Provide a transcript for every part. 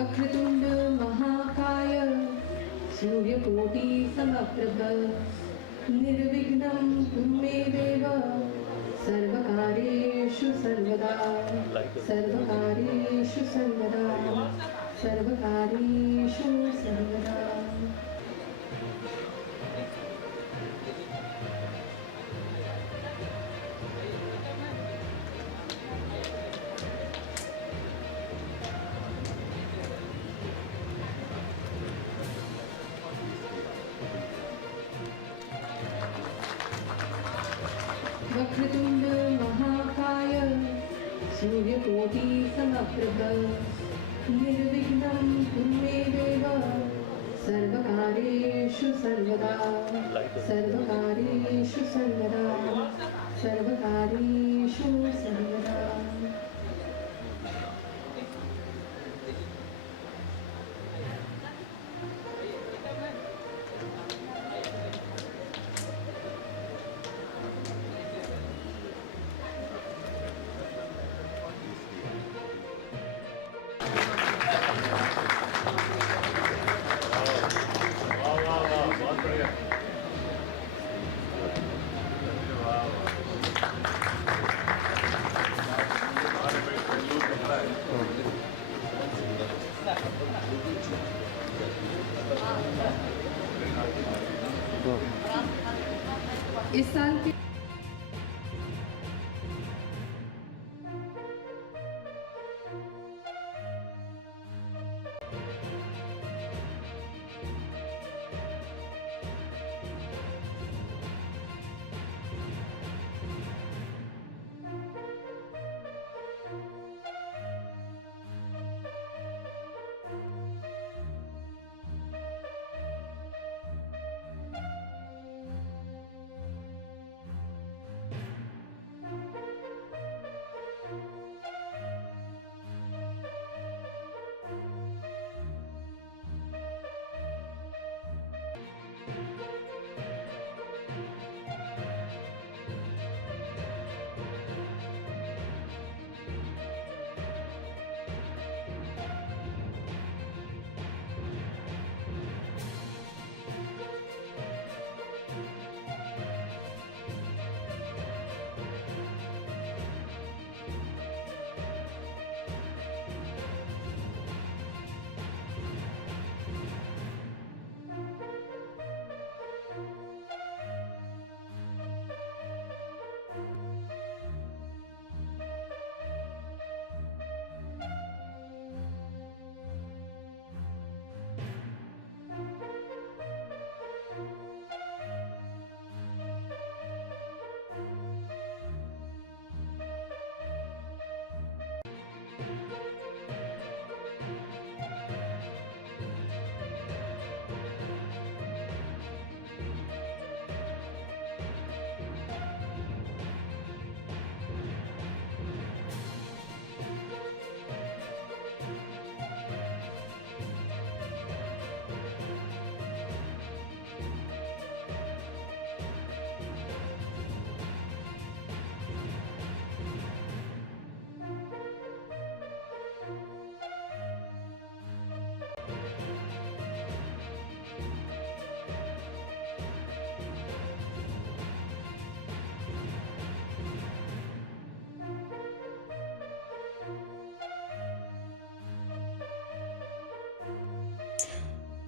वक्रतुंड महाकाय सूर्यकोटि समप्रभ निर्विघ्नं कुरु मे देव सर्वकार्येषु सर्वदा सर्वकार्येषु सर्वदा सर्वकार्येषु सर्वदा। वक्रतुंड महाकाय सूर्यकोटि समप्रभ निर्विघ्नं कुरु मे देव सर्वकार्येषु सर्वदा सर्वकार्येषु सर्वदा सर्वकार्येषु सर्वदा। इस साल के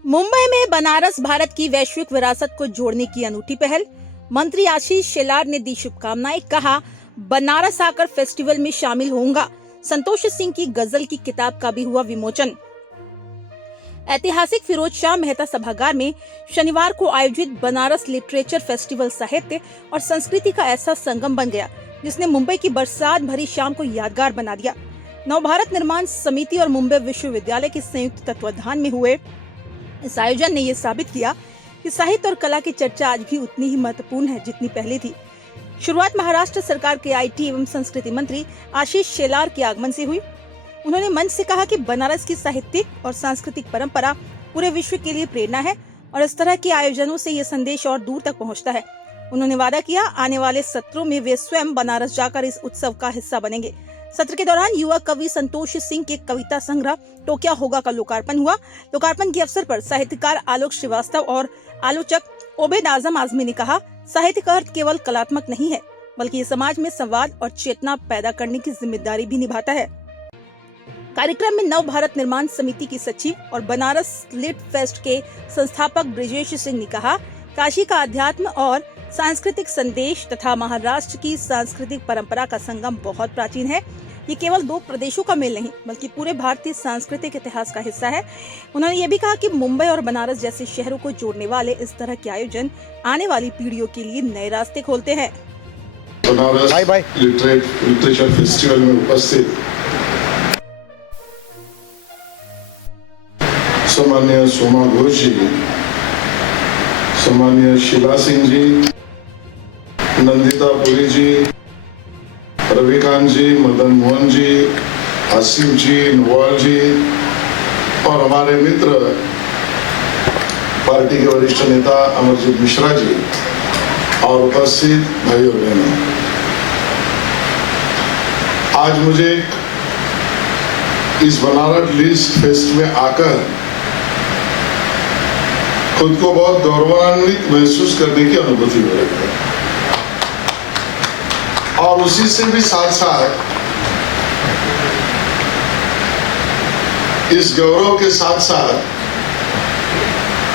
मुंबई में बनारस भारत की वैश्विक विरासत को जोड़ने की अनूठी पहल। मंत्री आशीष शेलार ने दी शुभकामनाएं। कहा, बनारस आकर फेस्टिवल में शामिल होऊंगा। संतोष सिंह की गजल की किताब का भी हुआ विमोचन। ऐतिहासिक फिरोज शाह मेहता सभागार में शनिवार को आयोजित बनारस लिटरेचर फेस्टिवल साहित्य और संस्कृति का ऐसा संगम बन गया जिसने मुंबई की बरसात भरी शाम को यादगार बना दिया। नवभारत निर्माण समिति और मुंबई विश्वविद्यालय के संयुक्त तत्वाधान में हुए इस आयोजन ने यह साबित किया कि साहित्य और कला की चर्चा आज भी उतनी ही महत्वपूर्ण है जितनी पहले थी। शुरुआत महाराष्ट्र सरकार के आईटी एवं संस्कृति मंत्री आशीष शेलार के आगमन से हुई। उन्होंने मंच से कहा कि बनारस की साहित्यिक और सांस्कृतिक परंपरा पूरे विश्व के लिए प्रेरणा है और इस तरह के आयोजनों से ये संदेश और दूर तक पहुंचता है। उन्होंने वादा किया, आने वाले सत्रों में वे स्वयं बनारस जाकर इस उत्सव का हिस्सा बनेंगे। सत्र के दौरान युवा कवि संतोष सिंह के कविता संग्रह तो क्या होगा का लोकार्पण हुआ। लोकार्पण के अवसर पर साहित्यकार आलोक श्रीवास्तव और आलोचक ओबेद आजम आजमी ने कहा, साहित्य का अर्थ केवल कलात्मक नहीं है, बल्कि ये समाज में संवाद और चेतना पैदा करने की जिम्मेदारी भी निभाता है। कार्यक्रम में नव भारत निर्माण समिति की सचिव और बनारस लिट फेस्ट के संस्थापक ब्रिजेश सिंह ने कहा, काशी का अध्यात्म और सांस्कृतिक संदेश तथा महाराष्ट्र की सांस्कृतिक परंपरा का संगम बहुत प्राचीन है। ये केवल दो प्रदेशों का मेल नहीं, बल्कि पूरे भारतीय सांस्कृतिक इतिहास का हिस्सा है। उन्होंने ये भी कहा कि मुंबई और बनारस जैसे शहरों को जोड़ने वाले इस तरह के आयोजन आने वाली पीढ़ियों के लिए नए रास्ते खोलते हैं। बनारस लिटरेचर फेस्टिवल में उपस्थित सम्मान्य सोमा घोष जी, सम्मान्य शीला सिंह जी, नंदिता पुरी जी, रविकांत जी, मदन मोहन जी, आसिफ जी, नवाल जी और हमारे मित्र पार्टी के वरिष्ठ नेता अमरजीत मिश्रा जी और उपस्थित भाई और बहनों, आज मुझे इस बनारस लिस्ट फेस्ट में आकर खुद को बहुत गौरवान्वित महसूस करने की अनुभूति हो रही है और उसी से भी साथ साथ इस गौरव के साथ साथ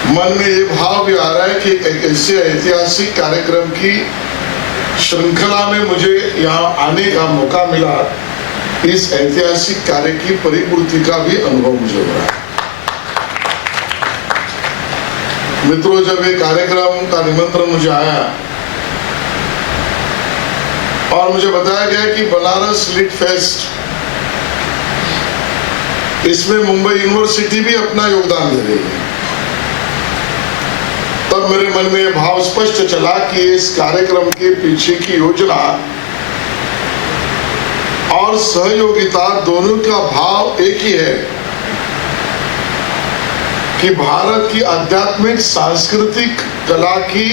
मन में ये भाव भी आ रहा है कि एक ऐसे ऐतिहासिक कार्यक्रम की श्रृंखला में मुझे यहाँ आने का मौका मिला। इस ऐतिहासिक कार्य की परिपूर्ति का भी अनुभव मुझे हो रहा है। मित्रों, जब ये कार्यक्रम का निमंत्रण मुझे आया और मुझे बताया गया कि बनारस लिट फेस्ट, इसमें मुंबई यूनिवर्सिटी भी अपना योगदान दे रही है, तब मेरे मन में यह भाव स्पष्ट चला कि इस कार्यक्रम के पीछे की योजना और सहयोगिता दोनों का भाव एक ही है कि भारत की आध्यात्मिक सांस्कृतिक कला की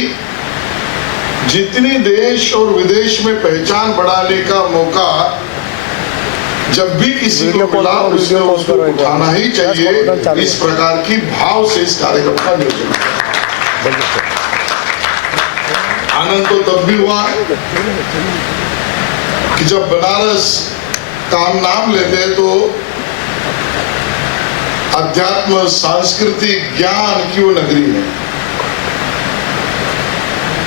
जितनी देश और विदेश में पहचान बढ़ाने का मौका जब भी किसी को मिला उसने उसको उठाना ही चाहिए। इस प्रकार की भाव से इस कार्यक्रम का आयोजन आनंद तो तब भी हुआ कि जब बनारस का हम नाम लेते हैं तो अध्यात्म, सांस्कृतिक, ज्ञान की वो नगरी है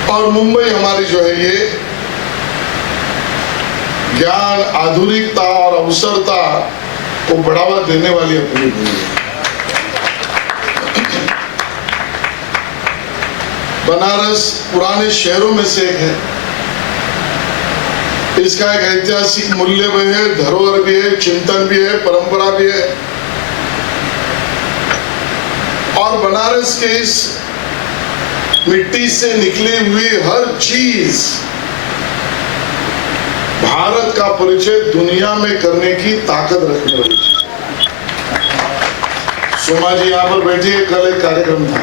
और मुंबई हमारी जो है ये ज्ञान, आधुनिकता और अवसरता को बढ़ावा देने वाली अपनी भूमि है। बनारस पुराने शहरों में से एक है। इसका एक ऐतिहासिक मूल्य भी है, धरोहर भी है, चिंतन भी है, परंपरा भी है और बनारस के इस मिट्टी से निकली हुई हर चीज भारत का परिचय दुनिया में करने की ताकत रखने वाली चीज। सोमा जी यहाँ पर बैठी है, कल एक कार्यक्रम था,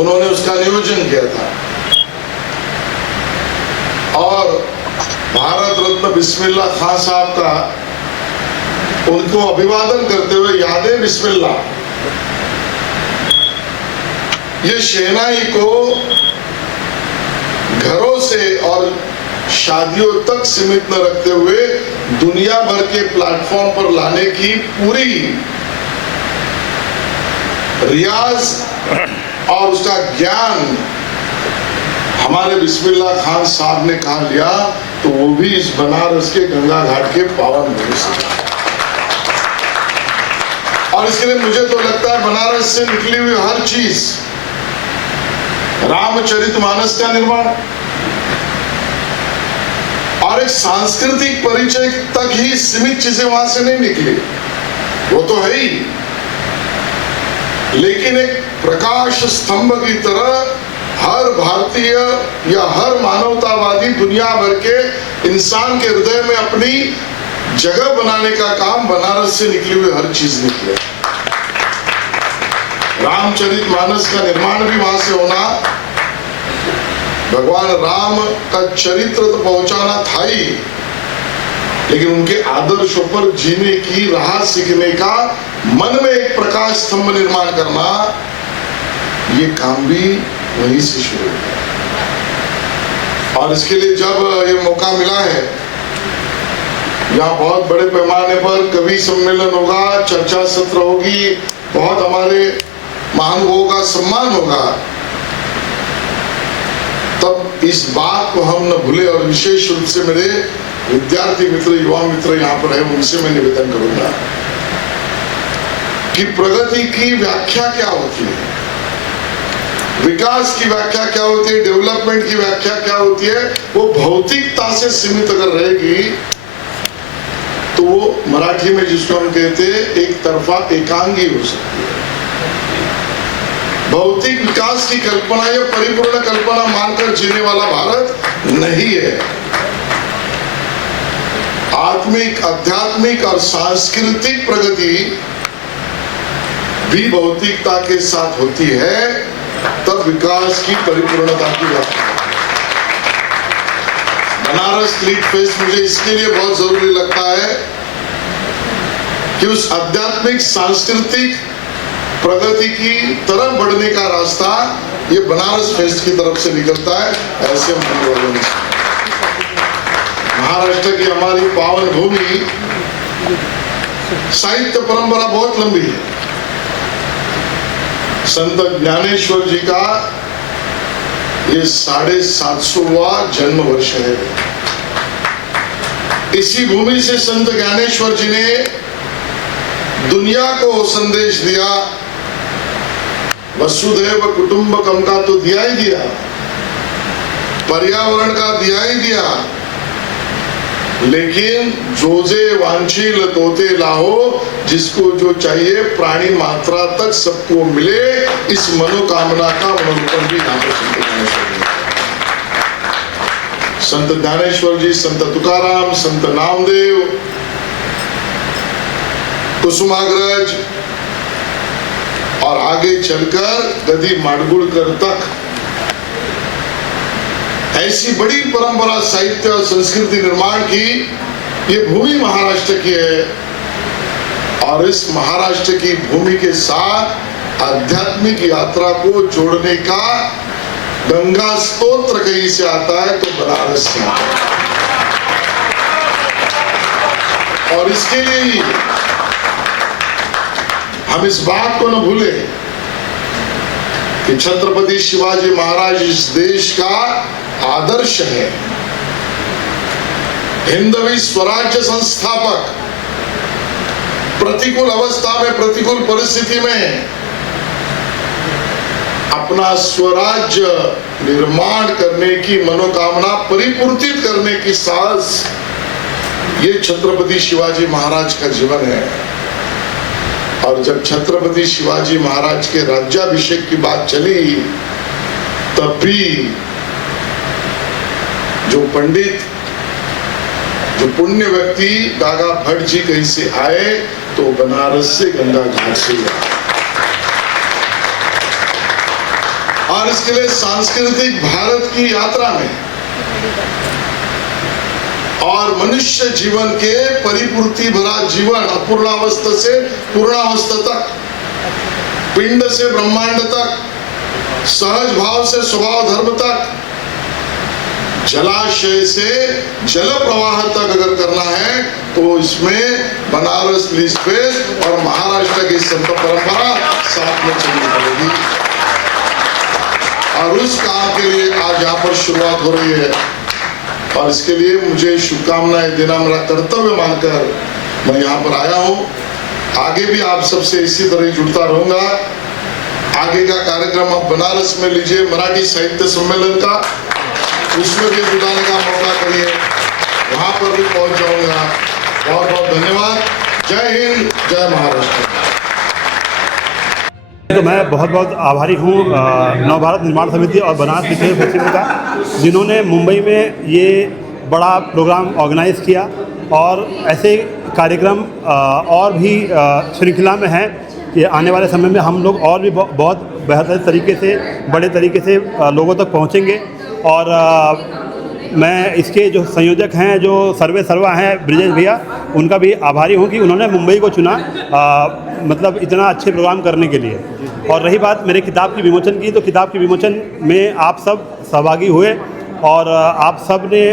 उन्होंने उसका नियोजन किया था और भारत रत्न बिस्मिल्लाह खान साहब का उनको अभिवादन करते हुए यादें बिस्मिल्लाह, ये शहनाई को घरों से और शादियों तक सीमित न रखते हुए दुनिया भर के प्लेटफॉर्म पर लाने की पूरी रियाज और उसका ज्ञान हमारे बिस्मिल्लाह खान साहब ने कहा लिया, तो वो भी इस बनारस के गंगा घाट के पावन भूमि से। और इसके लिए मुझे तो लगता है बनारस से निकली हुई हर चीज, रामचरितमानस का निर्माण और एक सांस्कृतिक परिचय तक ही सीमित चीजें वहां से नहीं निकली, वो तो है ही, लेकिन एक प्रकाश स्तंभ की तरह हर भारतीय या हर मानवतावादी दुनिया भर के इंसान के हृदय में अपनी जगह बनाने का काम बनारस से निकली हुई हर चीज निकले। रामचरितमानस का निर्माण भी वहां से होना, भगवान राम का चरित्र तो पहुंचाना था ही, लेकिन उनके आदर्शों पर जीने की राह सीखने का, मन में एक प्रकाश स्तंभ निर्माण करना, ये काम भी वहीं से शुरू हुआ। और इसके लिए जब ये मौका मिला है, यहाँ बहुत बड़े पैमाने पर कवि सम्मेलन होगा, चर्चा सत्र होगी, बहुत हमारे महानुभावों का सम्मान होगा, तब इस बात को हम न भूले। और विशेष रूप से मेरे विद्यार्थी मित्र, युवा मित्र यहाँ पर है, उनसे मैं निवेदन करूंगा कि प्रगति की व्याख्या क्या होती है, विकास की व्याख्या क्या होती है, डेवलपमेंट की व्याख्या क्या होती है। वो भौतिकता से सीमित अगर रहेगी तो वो मराठी में जिसको हम कहते हैं एक तरफा एकांगी हो सकती है। भौतिक विकास की कल्पना या परिपूर्ण कल्पना मानकर जीने वाला भारत नहीं है। आत्मिक, आध्यात्मिक और सांस्कृतिक प्रगति भी भौतिकता के साथ होती है, तब विकास की परिपूर्णता की व्याख्या। बनारस लीट फेस्ट मुझे इसके लिए बहुत जरूरी लगता है कि उस आध्यात्मिक सांस्कृतिक प्रगति की तरफ बढ़ने का रास्ता ये बनारस फेस्ट की तरफ से निकलता है। ऐसे महाराष्ट्र की हमारी पावन भूमि, साहित्य परंपरा बहुत लंबी है। संत ज्ञानेश्वर जी का ये 750वां जन्म वर्ष है। इसी भूमि से संत ज्ञानेश्वर जी ने दुनिया को संदेश दिया। वसुधैव कुटुंबकम का तो दिया ही दिया, पर्यावरण का दिया ही दिया, लेकिन जोजे वांछील तोते लाहो, जिसको जो चाहिए प्राणी मात्रा तक सबको मिले, इस मनोकामना का मनोरूपण भी यहाँ पर संत ज्ञानेश्वर जी, संत तुकाराम, संत नामदेव, कुसुमाग्रज और आगे चलकर गदी माडगुड़कर तक ऐसी बड़ी परंपरा साहित्य और संस्कृति निर्माण की ये भूमि महाराष्ट्र की है। और इस महाराष्ट्र की भूमि के साथ आध्यात्मिक यात्रा को जोड़ने का गंगा स्तोत्र कहीं से आता है तो बनारस से आता है। और इसके लिए ही हम इस बात को न भूले कि छत्रपति शिवाजी महाराज इस देश का आदर्श है, हिंदवी स्वराज्य संस्थापक। प्रतिकूल अवस्था में, प्रतिकूल परिस्थिति में अपना स्वराज्य निर्माण करने की मनोकामना परिपूर्तित करने की साहस, ये छत्रपति शिवाजी महाराज का जीवन है। और जब छत्रपति शिवाजी महाराज के राज्याभिषेक की बात चली, तब भी जो पंडित, जो पुण्य व्यक्ति दागा भट्ट जी कहीं से आए तो बनारस से, गंगा घाट से आए। और इसके लिए सांस्कृतिक भारत की यात्रा में और मनुष्य जीवन के परिपूर्ति भरा जीवन, अपूर्णावस्था से पूर्णावस्था तक, पिंड से ब्रह्मांड तक, सहज भाव से स्वभाव धर्म तक, जलाशय से जल प्रवाह तक अगर करना है तो इसमें बनारस लीट फेस्ट और महाराष्ट्र की संत परंपरा साथ में चलनी पड़ेगी। और उस काम के लिए आज यहाँ पर शुरुआत हो रही है। और इसके लिए मुझे शुभकामनाएं देना मेरा कर्तव्य मानकर मैं यहाँ पर आया हूँ। आगे भी आप सबसे इसी तरह जुड़ता रहूंगा। आगे का कार्यक्रम आप बनारस में लीजिए, मराठी साहित्य सम्मेलन का, उसमें भी जुटाने का मौका करिए, वहां पर भी पहुंच जाऊंगा। बहुत बहुत धन्यवाद। जय हिंद, जय महाराष्ट्र। तो मैं बहुत बहुत आभारी हूँ नवभारत निर्माण समिति और बनारस लिटरेचर फेस्टिवल का, जिन्होंने मुंबई में ये बड़ा प्रोग्राम ऑर्गेनाइज़ किया। और ऐसे कार्यक्रम और भी श्रृंखला में हैं कि आने वाले समय में हम लोग और भी बहुत बेहतर तरीके से, बड़े तरीके से लोगों तक पहुँचेंगे। और मैं इसके जो संयोजक हैं, जो सर्वे सर्वा हैं ब्रिजेश भैया, उनका भी आभारी हूँ कि उन्होंने मुंबई को चुना मतलब इतना अच्छे प्रोग्राम करने के लिए। और रही बात मेरे किताब की विमोचन की, तो किताब के विमोचन में आप सब सहभागी हुए और आप सब ने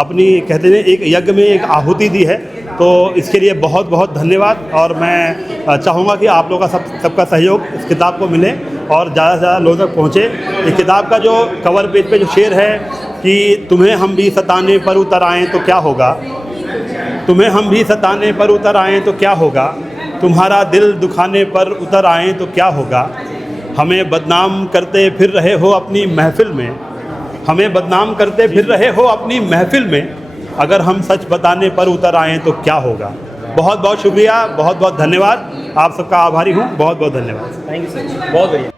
अपनी कहते हैं एक यज्ञ में एक आहुति दी है, तो इसके लिए बहुत बहुत धन्यवाद। और मैं चाहूँगा कि आप लोगों का सबका सहयोग इस किताब को मिले और ज़्यादा से ज़्यादा लोगों तक पहुँचे। इस किताब का जो कवर पेज पे जो शेर है कि तुम्हें हम भी सताने पर उतर आएँ तो क्या होगा, तुम्हें हम भी सताने पर उतर आएँ तो क्या होगा, तुम्हारा दिल दुखाने पर उतर आएँ तो क्या होगा, हमें बदनाम करते फिर रहे हो अपनी महफिल में, हमें बदनाम करते फिर रहे हो अपनी महफिल में, अगर हम सच बताने पर उतर आएँ तो क्या होगा। बहुत बहुत शुक्रिया, बहुत बहुत धन्यवाद, आप सबका आभारी हूँ, बहुत बहुत धन्यवाद। थैंक यू सर, बहुत बढ़िया।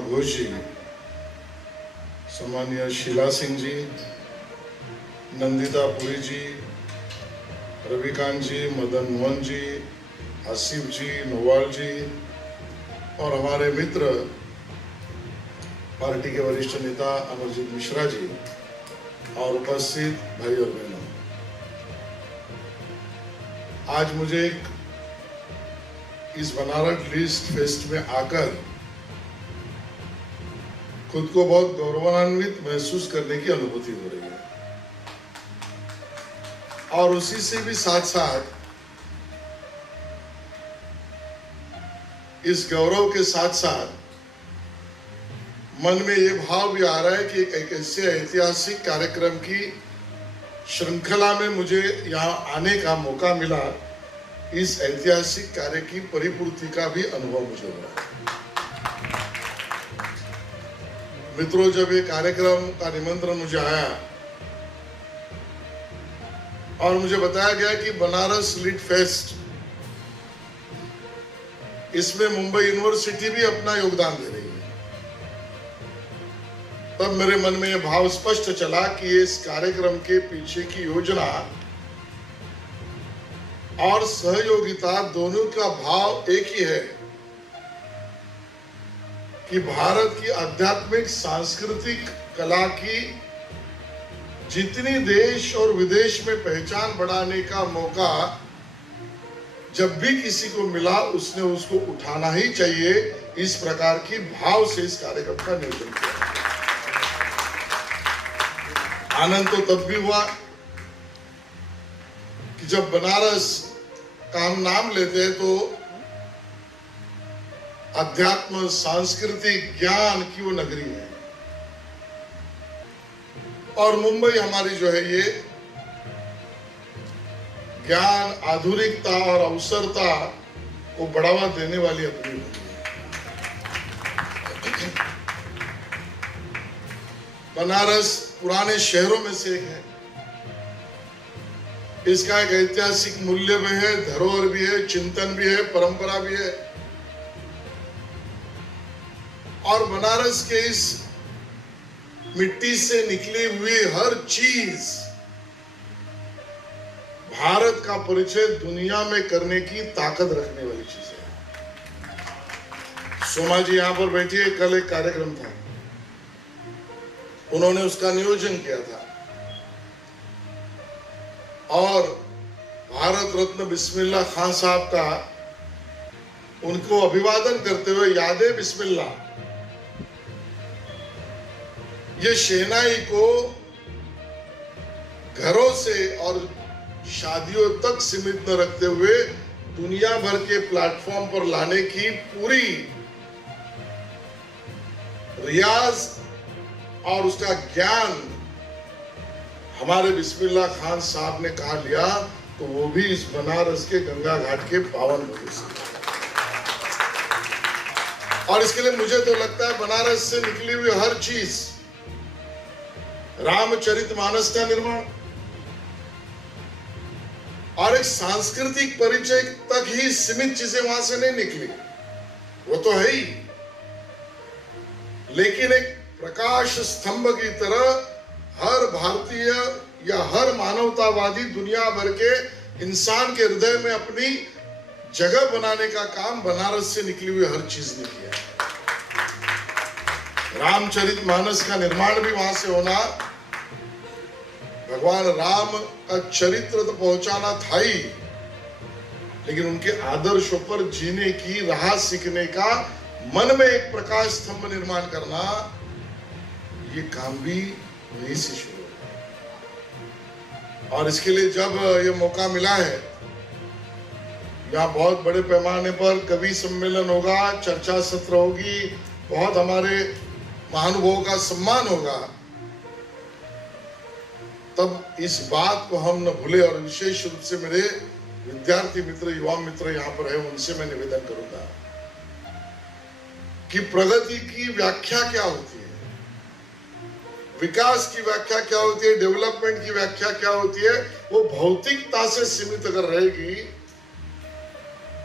घोष जी, सम्मानीय शीला सिंह जी, नंदिता पुरी जी, रविकांत जी, मदन मोहन जी, आसिफ जी, नोवाल जी और हमारे मित्र पार्टी के वरिष्ठ नेता अमरजीत मिश्रा जी और उपस्थित भाई और बहनों, आज मुझे इस बनारस लिस्ट फेस्ट में आकर खुद को बहुत गौरवान्वित महसूस करने की अनुभूति हो रही है और उसी से भी साथ साथ इस गौरव के साथ साथ मन में ये भाव भी आ रहा है कि एक ऐसे ऐतिहासिक कार्यक्रम की श्रृंखला में मुझे यहाँ आने का मौका मिला। इस ऐतिहासिक कार्य की परिपूर्ति का भी अनुभव मुझे हो रहा है। मित्रों, जब ये कार्यक्रम का निमंत्रण मुझे आया और मुझे बताया गया कि बनारस लिट फेस्ट, इसमें मुंबई यूनिवर्सिटी भी अपना योगदान दे रही है, तब मेरे मन में यह भाव स्पष्ट चला कि इस कार्यक्रम के पीछे की योजना और सहयोगिता दोनों का भाव एक ही है कि भारत की आध्यात्मिक सांस्कृतिक कला की जितनी देश और विदेश में पहचान बढ़ाने का मौका जब भी किसी को मिला, उसने उसको उठाना ही चाहिए। इस प्रकार की भाव से इस कार्यक्रम का नियोजन किया। आनंद तो तब भी हुआ कि जब बनारस का हम नाम लेते हैं तो अध्यात्म, सांस्कृतिक, ज्ञान की वो नगरी है और मुंबई हमारी जो है ये ज्ञान, आधुनिकता और अवसरता को बढ़ावा देने वाली अपनी नगरी है। बनारस पुराने शहरों में से एक है। इसका एक ऐतिहासिक मूल्य भी है, धरोहर भी है, चिंतन भी है, परंपरा भी है और बनारस के इस मिट्टी से निकली हुई हर चीज भारत का परिचय दुनिया में करने की ताकत रखने वाली चीज है। सोमा जी यहां पर बैठी है, कल एक कार्यक्रम था, उन्होंने उसका नियोजन किया था और भारत रत्न बिस्मिल्लाह खान साहब का उनको अभिवादन करते हुए यादें बिस्मिल्लाह, ये शहनाई को घरों से और शादियों तक सीमित न रखते हुए दुनिया भर के प्लेटफॉर्म पर लाने की पूरी रियाज और उसका ज्ञान हमारे बिस्मिल्लाह खान साहब ने कहा लिया, तो वो भी इस बनारस के गंगा घाट के पावन भूमि से। और इसके लिए मुझे तो लगता है बनारस से निकली हुई हर चीज, रामचरितमानस का निर्माण और एक सांस्कृतिक परिचय तक ही सीमित चीजें वहां से नहीं निकली, वो तो है ही, लेकिन एक प्रकाश स्तंभ की तरह हर भारतीय या हर मानवतावादी दुनिया भर के इंसान के हृदय में अपनी जगह बनाने का काम बनारस से निकली हुई हर चीज ने किया। रामचरितमानस का निर्माण भी वहां से होना, भगवान राम का चरित्र तो पहुंचाना था ही, लेकिन उनके आदर्शों पर जीने की राह सीखने का, मन में एक प्रकाश स्तंभ निर्माण करना, ये काम भी वहीं से शुरू हुआ। और इसके लिए जब ये मौका मिला है, यहाँ बहुत बड़े पैमाने पर कवि सम्मेलन होगा, चर्चा सत्र होगी, बहुत हमारे महानुभावों का सम्मान होगा, तब इस बात को हम न भूले। और विशेष रूप से मेरे विद्यार्थी मित्र, युवा मित्र यहाँ पर है, उनसे मैं निवेदन करूंगा कि प्रगति की व्याख्या क्या होती है, विकास की व्याख्या क्या होती है, डेवलपमेंट की व्याख्या क्या होती है, वो भौतिकता से सीमित अगर रहेगी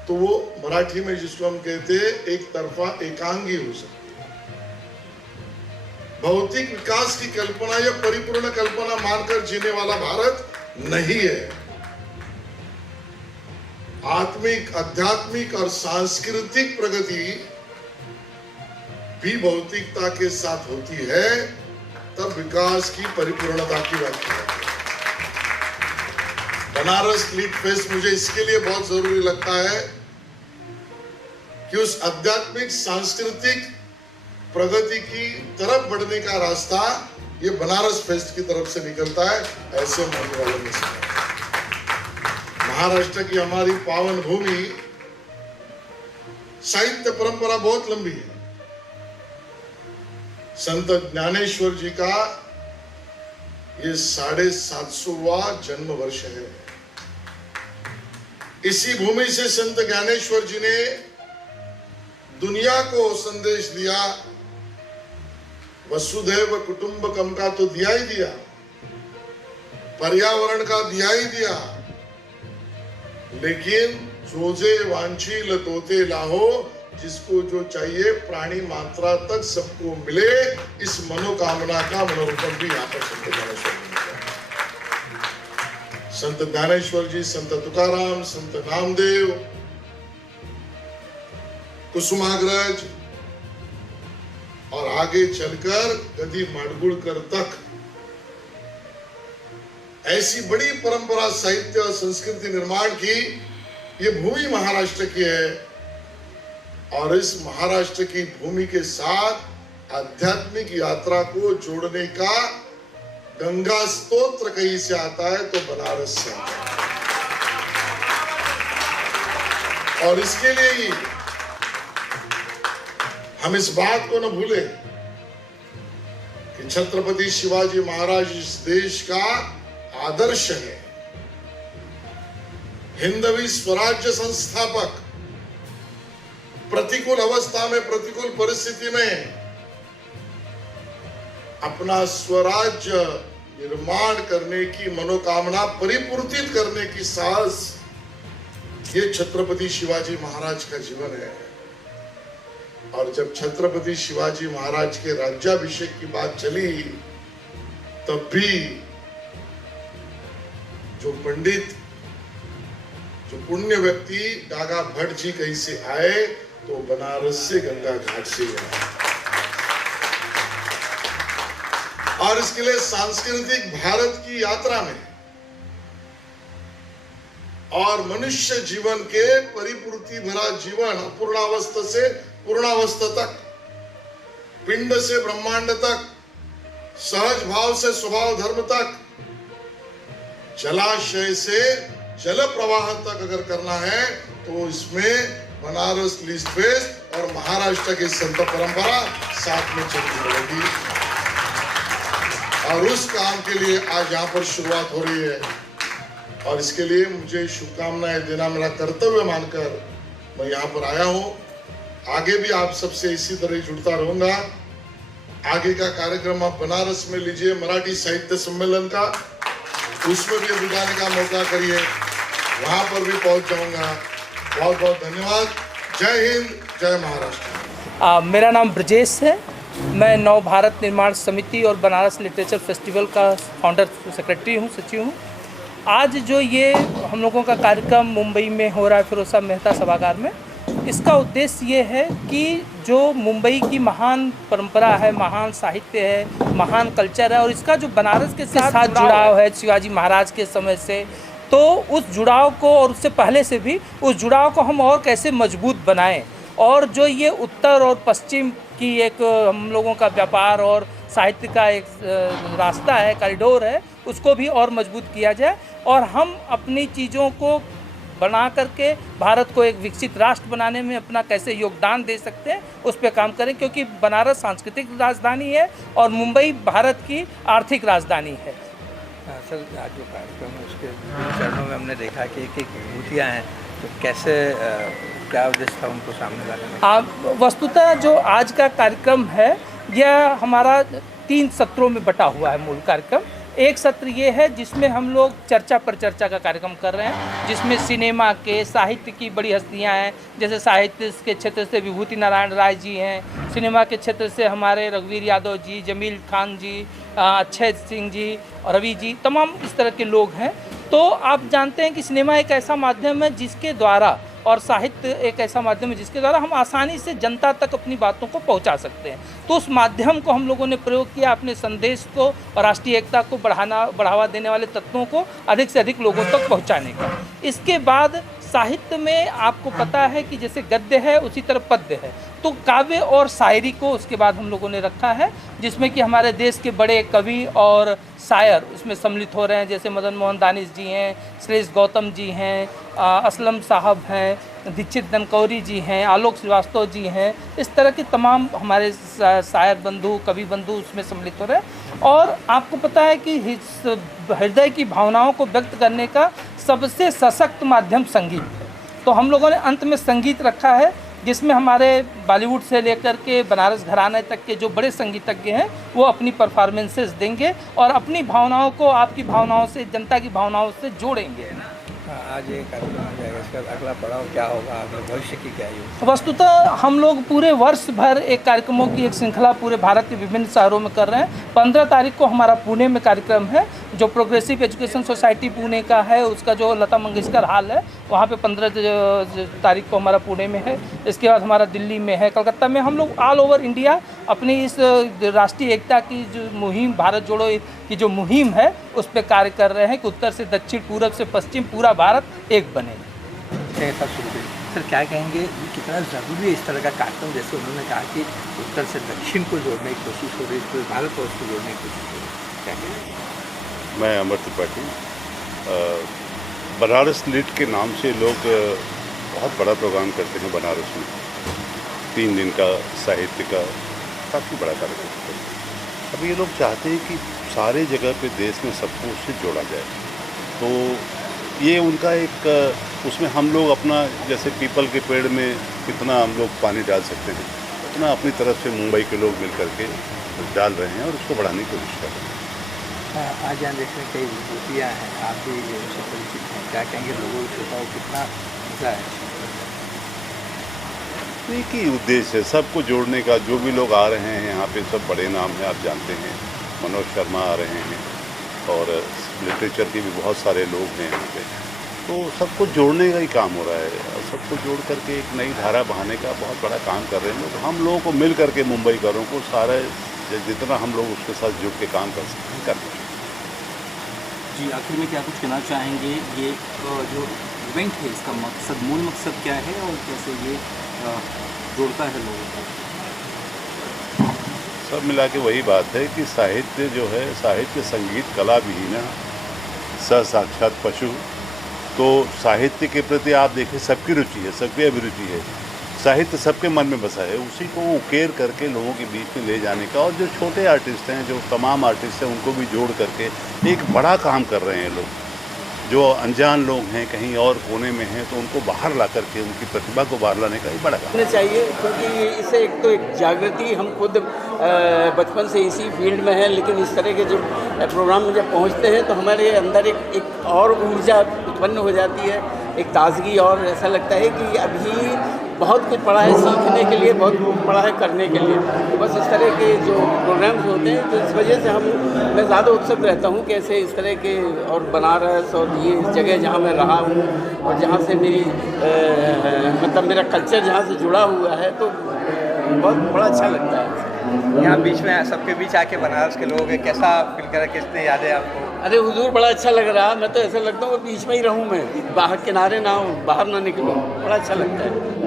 तो वो मराठी में जिसको हम कहते हैं एक तरफा एकांगी हो सकती है। भौतिक विकास की कल्पना या परिपूर्ण कल्पना मानकर जीने वाला भारत नहीं है। आत्मिक, आध्यात्मिक और सांस्कृतिक प्रगति भी भौतिकता के साथ होती है, तब विकास की परिपूर्णता की व्याख्या है। बनारस लीट फेस्ट मुझे इसके लिए बहुत जरूरी लगता है कि उस आध्यात्मिक सांस्कृतिक प्रगति की तरफ बढ़ने का रास्ता ये बनारस फेस्ट की तरफ से निकलता है, ऐसे मानने वालों में से। महाराष्ट्र की हमारी पावन भूमि साहित्य परंपरा बहुत लंबी है। संत ज्ञानेश्वर जी का ये 750वां जन्म वर्ष है। इसी भूमि से संत ज्ञानेश्वर जी ने दुनिया को संदेश दिया। वसुधैव कुटुंबकम का तो दिया ही दिया, पर्यावरण का दिया ही दिया, लेकिन जोजे वांछील तोते लाहो, जिसको जो चाहिए प्राणी मात्रा तक सबको मिले, इस मनोकामना का मनोरूपण भी यहाँ पर संत ज्ञानेश्वर जी ने किया। संत ज्ञानेश्वर जी, संत तुकाराम, संत नामदेव, कुसुमाग्रज और आगे चलकर गदी माडगुळकर तक ऐसी बड़ी परंपरा साहित्य और संस्कृति निर्माण की ये भूमि महाराष्ट्र की है। और इस महाराष्ट्र की भूमि के साथ आध्यात्मिक यात्रा को जोड़ने का गंगा स्तोत्र कहीं से आता है तो बनारस से आता है। और इसके लिए ही हम इस बात को न भूले कि छत्रपति शिवाजी महाराज इस देश का आदर्श है। हिंदवी स्वराज्य संस्थापक, प्रतिकूल अवस्था में, प्रतिकूल परिस्थिति में अपना स्वराज्य निर्माण करने की मनोकामना परिपूर्तित करने की साहस, ये छत्रपति शिवाजी महाराज का जीवन है। और जब छत्रपति शिवाजी महाराज के राज्याभिषेक की बात चली, तब भी जो पंडित, जो पुण्य व्यक्ति गागा भट्ट जी कहीं से आए तो बनारस से, गंगा घाट से आए। और इसके लिए सांस्कृतिक भारत की यात्रा में और मनुष्य जीवन के परिपूर्ति भरा जीवन, अपूर्णावस्था से पूर्णावस्था तक, पिंड से ब्रह्मांड तक, सहज भाव से स्वभाव धर्म तक, जलाशय से जल प्रवाह तक अगर करना है तो इसमें बनारस लीट फेस्ट और महाराष्ट्र की संत परंपरा साथ में चलती रहेगी। और उस काम के लिए आज यहाँ पर शुरुआत हो रही है। और इसके लिए मुझे शुभकामनाएं देना मेरा कर्तव्य मानकर मैं यहाँ पर आया हूँ। आगे भी आप सबसे इसी तरह जुड़ता रहूंगा। आगे का कार्यक्रम आप बनारस में लीजिए, मराठी साहित्य सम्मेलन का, उसमें भी बुलाने का मौका करिए, वहां पर भी पहुंच जाऊंगा। बहुत बहुत धन्यवाद। जय हिंद, जय महाराष्ट्र। मेरा नाम ब्रजेश है। मैं नव भारत निर्माण समिति और बनारस लिटरेचर फेस्टिवल का फाउंडर सेक्रेटरी हूँ, सचिव हूँ। आज जो ये हम लोगों का कार्यक्रम मुंबई में हो रहा है फिरोज शाह मेहता सभागार में, इसका उद्देश्य ये है कि जो मुंबई की महान परंपरा है, महान साहित्य है, महान कल्चर है, और इसका जो बनारस के साथ जुड़ाव है शिवाजी महाराज के समय से, तो उस जुड़ाव को और उससे पहले से भी उस जुड़ाव को हम और कैसे मजबूत बनाएं, और जो ये उत्तर और पश्चिम की एक हम लोगों का व्यापार और साहित्य का एक रास्ता है, कॉरिडोर है, उसको भी और मजबूत किया जाए और हम अपनी चीज़ों को बना करके भारत को एक विकसित राष्ट्र बनाने में अपना कैसे योगदान दे सकते हैं उस पर काम करें, क्योंकि बनारस सांस्कृतिक राजधानी है और मुंबई भारत की आर्थिक राजधानी है। सर, आज जो कार्यक्रम है उसके चरणों में हमने देखा कि एक विभूतियाँ हैं, तो कैसे क्या उद्देश्य था उनको सामने लाने? वस्तुतः जो आज का कार्यक्रम है यह हमारा 3 सत्रों में बटा हुआ है। मूल कार्यक्रम एक सत्र ये है जिसमें हम लोग चर्चा पर चर्चा का कार्यक्रम कर रहे हैं, जिसमें सिनेमा के, साहित्य की बड़ी हस्तियां हैं, जैसे साहित्य के क्षेत्र से विभूति नारायण राय जी हैं, सिनेमा के क्षेत्र से हमारे रघुवीर यादव जी, जमील खान जी, अक्षय सिंह जी, रवि जी, तमाम इस तरह के लोग हैं। तो आप जानते हैं कि सिनेमा एक ऐसा माध्यम है जिसके द्वारा, और साहित्य एक ऐसा माध्यम है जिसके द्वारा हम आसानी से जनता तक अपनी बातों को पहुंचा सकते हैं। तो उस माध्यम को हम लोगों ने प्रयोग किया अपने संदेश को और राष्ट्रीय एकता को बढ़ावा देने वाले तत्वों को अधिक से अधिक लोगों तक पहुंचाने का। इसके बाद साहित्य में आपको पता है कि जैसे गद्य है उसी तरह पद्य है, तो काव्य और शायरी को उसके बाद हम लोगों ने रखा है, जिसमें कि हमारे देश के बड़े कवि और शायर उसमें सम्मिलित हो रहे हैं, जैसे मदन मोहन दानिश जी हैं, श्रेष्ठ गौतम जी हैं, असलम साहब हैं, दीक्षित दनकौरी जी हैं, आलोक श्रीवास्तव जी हैं। इस तरह के तमाम हमारे शायर बंधु, कवि बंधु उसमें सम्मिलित हो रहे हैं। और आपको पता है कि हृदय की भावनाओं को व्यक्त करने का सबसे सशक्त माध्यम संगीत है, तो हम लोगों ने अंत में संगीत रखा है, जिसमें हमारे बॉलीवुड से लेकर के बनारस घराने तक के जो बड़े संगीतज्ञ हैं वो अपनी परफॉर्मेंसेस देंगे और अपनी भावनाओं को आपकी भावनाओं से, जनता की भावनाओं से जोड़ेंगे। आज ये कार्यक्रम हो जाएगा, इसका अगला पड़ाव क्या होगा, अगले भविष्य की क्या योजना? वस्तुतः हम लोग पूरे वर्ष भर एक कार्यक्रमों की एक श्रृंखला पूरे भारत के विभिन्न शहरों में कर रहे हैं। 15 तारीख को हमारा पुणे में कार्यक्रम है, जो प्रोग्रेसिव एजुकेशन सोसाइटी पुणे का है, उसका जो लता मंगेशकर हॉल है वहाँ पे 15 तारीख को हमारा पुणे में है। इसके बाद हमारा दिल्ली में है, कलकत्ता में। हम लोग ऑल ओवर इंडिया अपनी इस राष्ट्रीय एकता की जो मुहिम, भारत जोड़ो की जो मुहिम है, उस पर कार्य कर रहे हैं कि उत्तर से दक्षिण, पूरब से पश्चिम, पूरा भारत एक बने। सर क्या कहेंगे, कितना ज़रूरी है इस तरह का कार्यक्रम? जैसे उन्होंने कहा कि उत्तर से दक्षिण को जोड़ने की कोशिश हो रही है, पूरे भारतवर्ष को जोड़ने की कोशिश हो रही है, क्या कहेंगे? मैं अमर त्रिपाठी। बनारस लिट के नाम से लोग बहुत बड़ा प्रोग्राम करते हैं बनारस में, 3 दिन का साहित्य का काफ़ी बड़ा कार्यक्रम करते हैं। अब ये लोग चाहते हैं कि सारे जगह पे देश में सबको उससे जोड़ा जाए, तो ये उनका एक, उसमें हम लोग अपना, जैसे पीपल के पेड़ में कितना हम लोग पानी डाल सकते हैं, उतना अपनी तरफ से मुंबई के लोग मिल करके डाल रहे हैं और उसको बढ़ाने की कोशिश कर रहे हैं। आज यहाँ देखने कई विभूतियाँ हैं, आप भी उनसे परिचित हैं, क्या कहेंगे लोगों को श्रोताओं कितना मजा है? एक ही उद्देश्य है, सबको जोड़ने का। जो भी लोग आ रहे हैं यहाँ पे सब बड़े नाम हैं, आप जानते हैं, मनोज शर्मा आ रहे हैं और लिटरेचर के भी बहुत सारे लोग हैं यहाँ पे, तो सबको जोड़ने का ही काम हो रहा है और सबको जोड़ करके एक नई धारा बहाने का बहुत बड़ा काम कर रहे हैं लोग। हम लोगों को मिल करके मुंबईकरों को सारे जितना हम लोग उसके साथ जुड़ के काम कर सकते हैं करना चाहिए। जी, आखिर में क्या कुछ कहना चाहेंगे? ये जो इवेंट है, इसका मकसद, मूल मकसद क्या है और कैसे ये जोड़ता है लोगों को? सब मिला के वही बात है कि साहित्य जो है, साहित्य संगीत कला विहीना स साक्षात पशु। तो साहित्य के प्रति आप देखें सबकी रुचि है, सबकी अभिरुचि है, साहित्य सबके मन में बसा है, उसी को उकेर करके लोगों के बीच में ले जाने का। और जो छोटे आर्टिस्ट हैं, जो तमाम आर्टिस्ट हैं, उनको भी जोड़ करके एक बड़ा काम कर रहे हैं लोग। जो अनजान लोग हैं, कहीं और कोने में हैं, तो उनको बाहर ला करके उनकी प्रतिभा को बाहर लाने का एक बड़ा काम चाहिए, क्योंकि इससे एक तो एक जागृति, हम खुद बचपन से इसी फील्ड में हैं, लेकिन इस तरह के जो प्रोग्राम में जब पहुंचते हैं तो हमारे अंदर एक और ऊर्जा उत्पन्न हो जाती है, एक ताजगी, और ऐसा लगता है कि अभी बहुत कुछ पड़ा है सीखने के लिए, बहुत कुछ पड़ा है करने के लिए। तो बस इस तरह के जो प्रोग्राम्स होते हैं, तो इस वजह से मैं ज़्यादा उत्सुक रहता हूँ कि ऐसे इस तरह के, और बनारस और ये जगह जहाँ मैं रहा हूँ और जहाँ से मेरी मतलब मेरा कल्चर जहाँ से जुड़ा हुआ है, तो बहुत बड़ा अच्छा लगता है। यहाँ बीच में सबके बीच आके बनारस के लोग हैं, कैसा फील करा, कितने यादें आपको? अरे हुजूर, बड़ा अच्छा लग रहा। मैं तो ऐसा लगता हूँ बीच में ही रहूँ, मैं बाहर किनारे ना हूँ, बाहर ना निकलूँ, बड़ा अच्छा लगता है।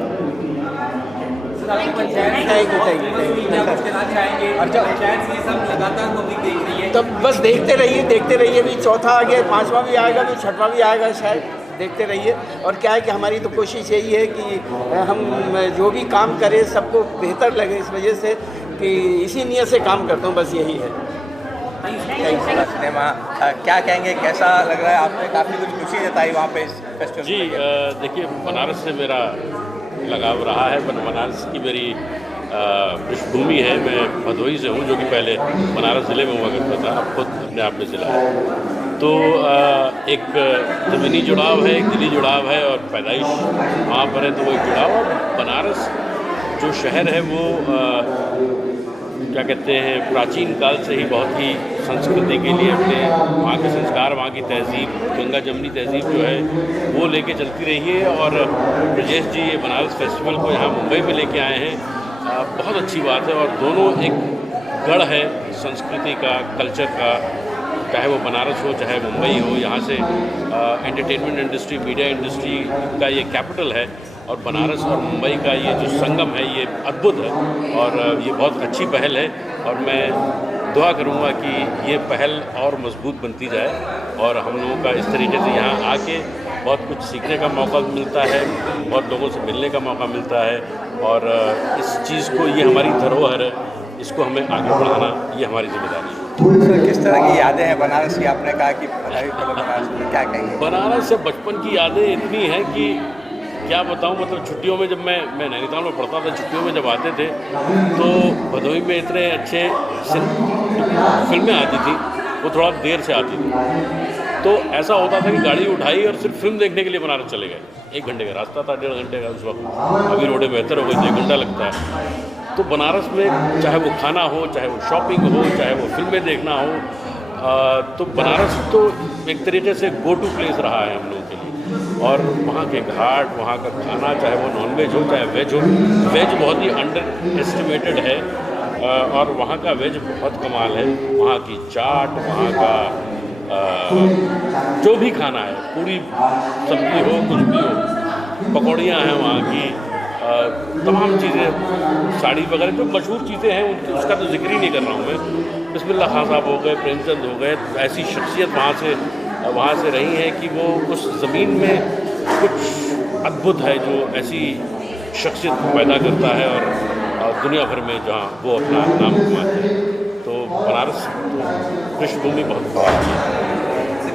तो बस देखते रहिए, अभी चौथा आ गया, 5वां भी आएगा, अभी 6वां भी आएगा शायद, देखते रहिए। और क्या है कि हमारी तो कोशिश यही है कि हम जो भी काम करें सबको बेहतर लगे, इस वजह से कि इसी नियत से काम करता हूँ, बस यही है। सिनेमा क्या कहेंगे, कैसा लग रहा है? आपने काफ़ी कुछ खुशी जताई वहाँ पे इस फेस्टिवल? जी, देखिए, बनारस से मेरा लगाव रहा है, बनारस की मेरी पृष्ठभूमि है। मैं भदोही से हूँ, जो कि पहले बनारस ज़िले में हुआ करता था, अब खुद अपने आप में ज़िला है। तो एक ज़मीनी जुड़ाव है, एक दिली जुड़ाव है, और पैदाइश वहाँ पर है तो वो एक जुड़ाव। और बनारस जो शहर है वो क्या कहते हैं, प्राचीन काल से ही बहुत ही संस्कृति के लिए अपने वहाँ के संस्कार, वहाँ की तहज़ीब, गंगा जमनी तहज़ीब जो है वो लेके चलती रही है। और ब्रजेश जी ये बनारस फेस्टिवल को यहाँ मुंबई में लेके आए हैं, बहुत अच्छी बात है। और दोनों एक गढ़ है संस्कृति का, कल्चर का, चाहे वो बनारस हो चाहे मुंबई हो। यहाँ से एंटरटेनमेंट इंडस्ट्री, मीडिया इंडस्ट्री का ये कैपिटल है, और बनारस और मुंबई का ये जो संगम है ये अद्भुत है, और ये बहुत अच्छी पहल है। और मैं दुआ करूँगा कि ये पहल और मजबूत बनती जाए, और हम लोगों का इस तरीके से यहाँ आके बहुत कुछ सीखने का मौका मिलता है, बहुत लोगों से मिलने का मौका मिलता है, और इस चीज़ को, ये हमारी धरोहर है, इसको हमें आगे बढ़ाना ये हमारी जिम्मेदारी है। सर, किस तरह की यादें हैं बनारस की? आपने कहा कि बनारस में क्या कहेंगे? बनारस से बचपन की यादें इतनी हैं कि क्या बताऊं। मतलब छुट्टियों में जब मैं नैनीताल में पढ़ता था, छुट्टियों में जब आते थे तो भदोही में इतने अच्छे फिल्में आती थी, वो थोड़ा देर से आती थी, तो ऐसा होता था कि गाड़ी उठाई और सिर्फ फिल्म देखने के लिए बनारस चले गए। 1 घंटे का रास्ता था, 1.5 घंटे का उस वक्त। अभी रोडें बेहतर हो गई तो 1 घंटा लगता है। तो बनारस में चाहे वो खाना हो, चाहे वो शॉपिंग हो, चाहे वो फिल्में देखना हो, तो बनारस तो एक तरीके से गो टू प्लेस रहा है हम लोगों के लिए। और वहाँ के घाट, वहाँ का खाना, चाहे वो नॉनवेज हो चाहे वेज हो, वेज बहुत ही अंडर एस्टिमेटेड है, और वहाँ का वेज बहुत कमाल है। वहाँ की चाट, वहाँ का जो भी खाना है, पूरी सब्जी हो, कुछ भी हो, पकौड़ियाँ हैं वहाँ की, तमाम चीज़ें, साड़ी वगैरह जो मशहूर चीज़ें हैं उसका तो जिक्र ही नहीं कर रहा हूँ मैं। बिस्मिल्लाह खान साहब हो गए, प्रेमचंद हो गए, ऐसी शख्सियत वहाँ से रही है कि वो उस ज़मीन में कुछ अद्भुत है जो ऐसी शख्सियत को पैदा करता है, और दुनिया भर में जहाँ वो अपना नाम कमाते हैं। तो बनारस पृष्ठभूमि बहुत बड़ा है।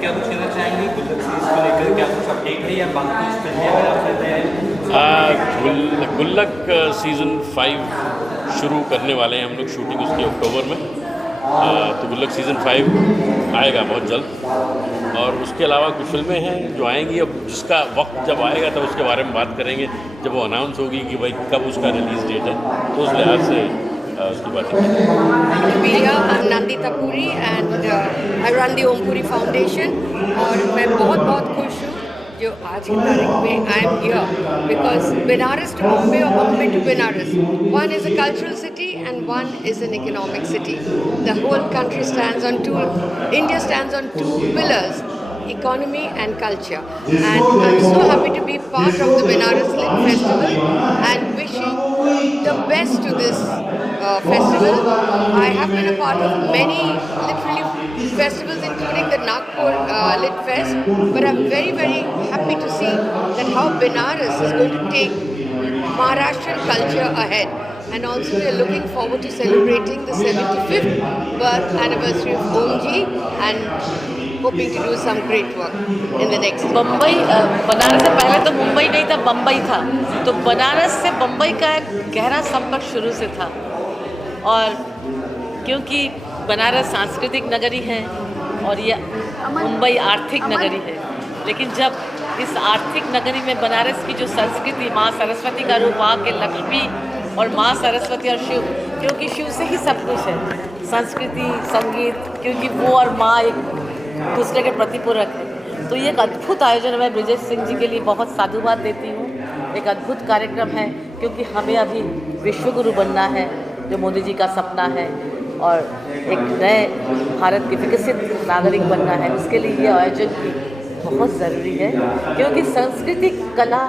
क्या कुछ कहना चाहेंगे गुल्लक सीरीज को लेकर? क्या कुछ अपडेट है या बाकी कुछ फिल्में अगर आपने तैयारी? गुल्लक सीज़न 5 शुरू करने वाले हैं हम लोग, शूटिंग उसकी अक्टूबर में। तो गुल्लक सीज़न 5 आएगा बहुत जल्द। और उसके अलावा कुछ फिल्में हैं जो आएंगी, अब जिसका वक्त जब आएगा तब उसके बारे में बात करेंगे, जब वो अनाउंस होगी कि भाई कब उसका रिलीज़ डेट है, तो उस लिहाज से उसकी बात media. I am Nandita Puri and I run the Om Puri foundation. और मैं बहुत खुश हूँ जो आज की तारीख में I am here because Banaras to Bombay और Bombay to Banaras, one is a cultural city and one is an economic city. The whole country stands on India stands on 2 pillars, economy and culture. And I'm so happy to be part of the Banaras Lit Festival and wishing the best to this festival. I have been a part of many literally festivals including the Nagpur Lit Fest, but I'm very happy to see that how Banaras is going to take Maharashtrian culture ahead. And also we are looking forward to celebrating the 75th birth anniversary of Omji and hoping to do some great work in the next year. Bombay, Banaras से पहले तो मुंबई नहीं था, बम्बई था। तो बनारस से बम्बई का एक गहरा संपर्क शुरू से था। और क्योंकि बनारस सांस्कृतिक नगरी है और ये मुंबई आर्थिक नगरी है, लेकिन जब इस आर्थिक नगरी में बनारस की जो संस्कृति, माँ सरस्वती का रूप, वहाँ के लक्ष्मी और माँ सरस्वती और शिव, क्योंकि शिव से ही सब कुछ है, संस्कृति, संगीत, क्योंकि वो और माँ एक दूसरे के प्रतिपूरक है। तो ये एक अद्भुत आयोजन है। मैं ब्रजेश सिंह जी के लिए बहुत साधुवाद देती हूँ। एक अद्भुत कार्यक्रम है, क्योंकि हमें अभी विश्वगुरु बनना है, जो मोदी जी का सपना है, और एक नए भारत के विकसित नागरिक बनना है। उसके लिए ये आयोजन बहुत ज़रूरी है, क्योंकि संस्कृति, कला,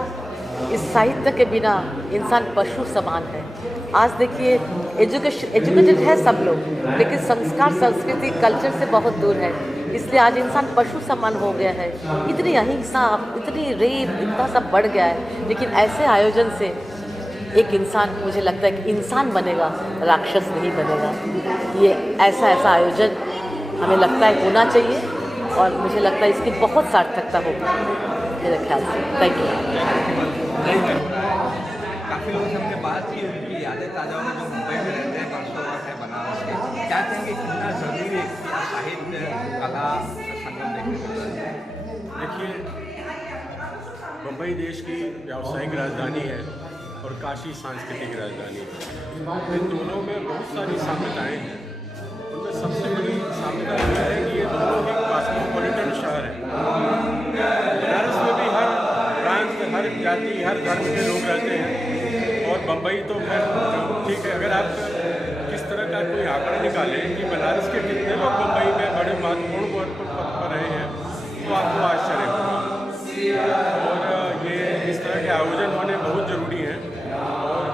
इस साहित्य के बिना इंसान पशु समान है। आज देखिए एजुकेटेड है सब लोग, लेकिन संस्कार, संस्कृति, कल्चर से बहुत दूर है। इसलिए आज इंसान पशु समान हो गया है। इतनी अहिंसा, इतनी रेप, इतना सब बढ़ गया है। लेकिन ऐसे आयोजन से एक इंसान, मुझे लगता है कि इंसान बनेगा, राक्षस नहीं बनेगा। ये ऐसा आयोजन हमें लगता है होना चाहिए, और मुझे लगता है इसकी बहुत सार्थकता होगी मेरे ख्याल से। Thank you. काफ़ी लोगों से हमने बात की उनकी यादें ताज़ा होंगी जो मुंबई में रहते हैं, बरसों वर्ष है बनारस के, क्या कहेंगे कितना ज़रूरी है कि साहित्य कला संगम देखने को मिलता है? देखिए, मुंबई देश की व्यावसायिक राजधानी है और काशी सांस्कृतिक राजधानी है। इन दोनों में बहुत सारी साम्यताएँ हैं। उनमें सबसे बड़ी साम्यता यह है कि ये दोनों ही कॉस्मोपॉलिटन शहर हैं। बनारस में भी हर प्रांत, हर जाति, हर धर्म के लोग रहते हैं और मुंबई तो फिर ठीक है। अगर आप किस तरह का कोई आंकड़ा निकालें कि बनारस के कितने लोग मुंबई में बड़े महत्वपूर्ण पद पर रहे हैं तो आपको आश्चर्य होगा। और ये इस तरह के आयोजन होने बहुत ज़रूरी हैं और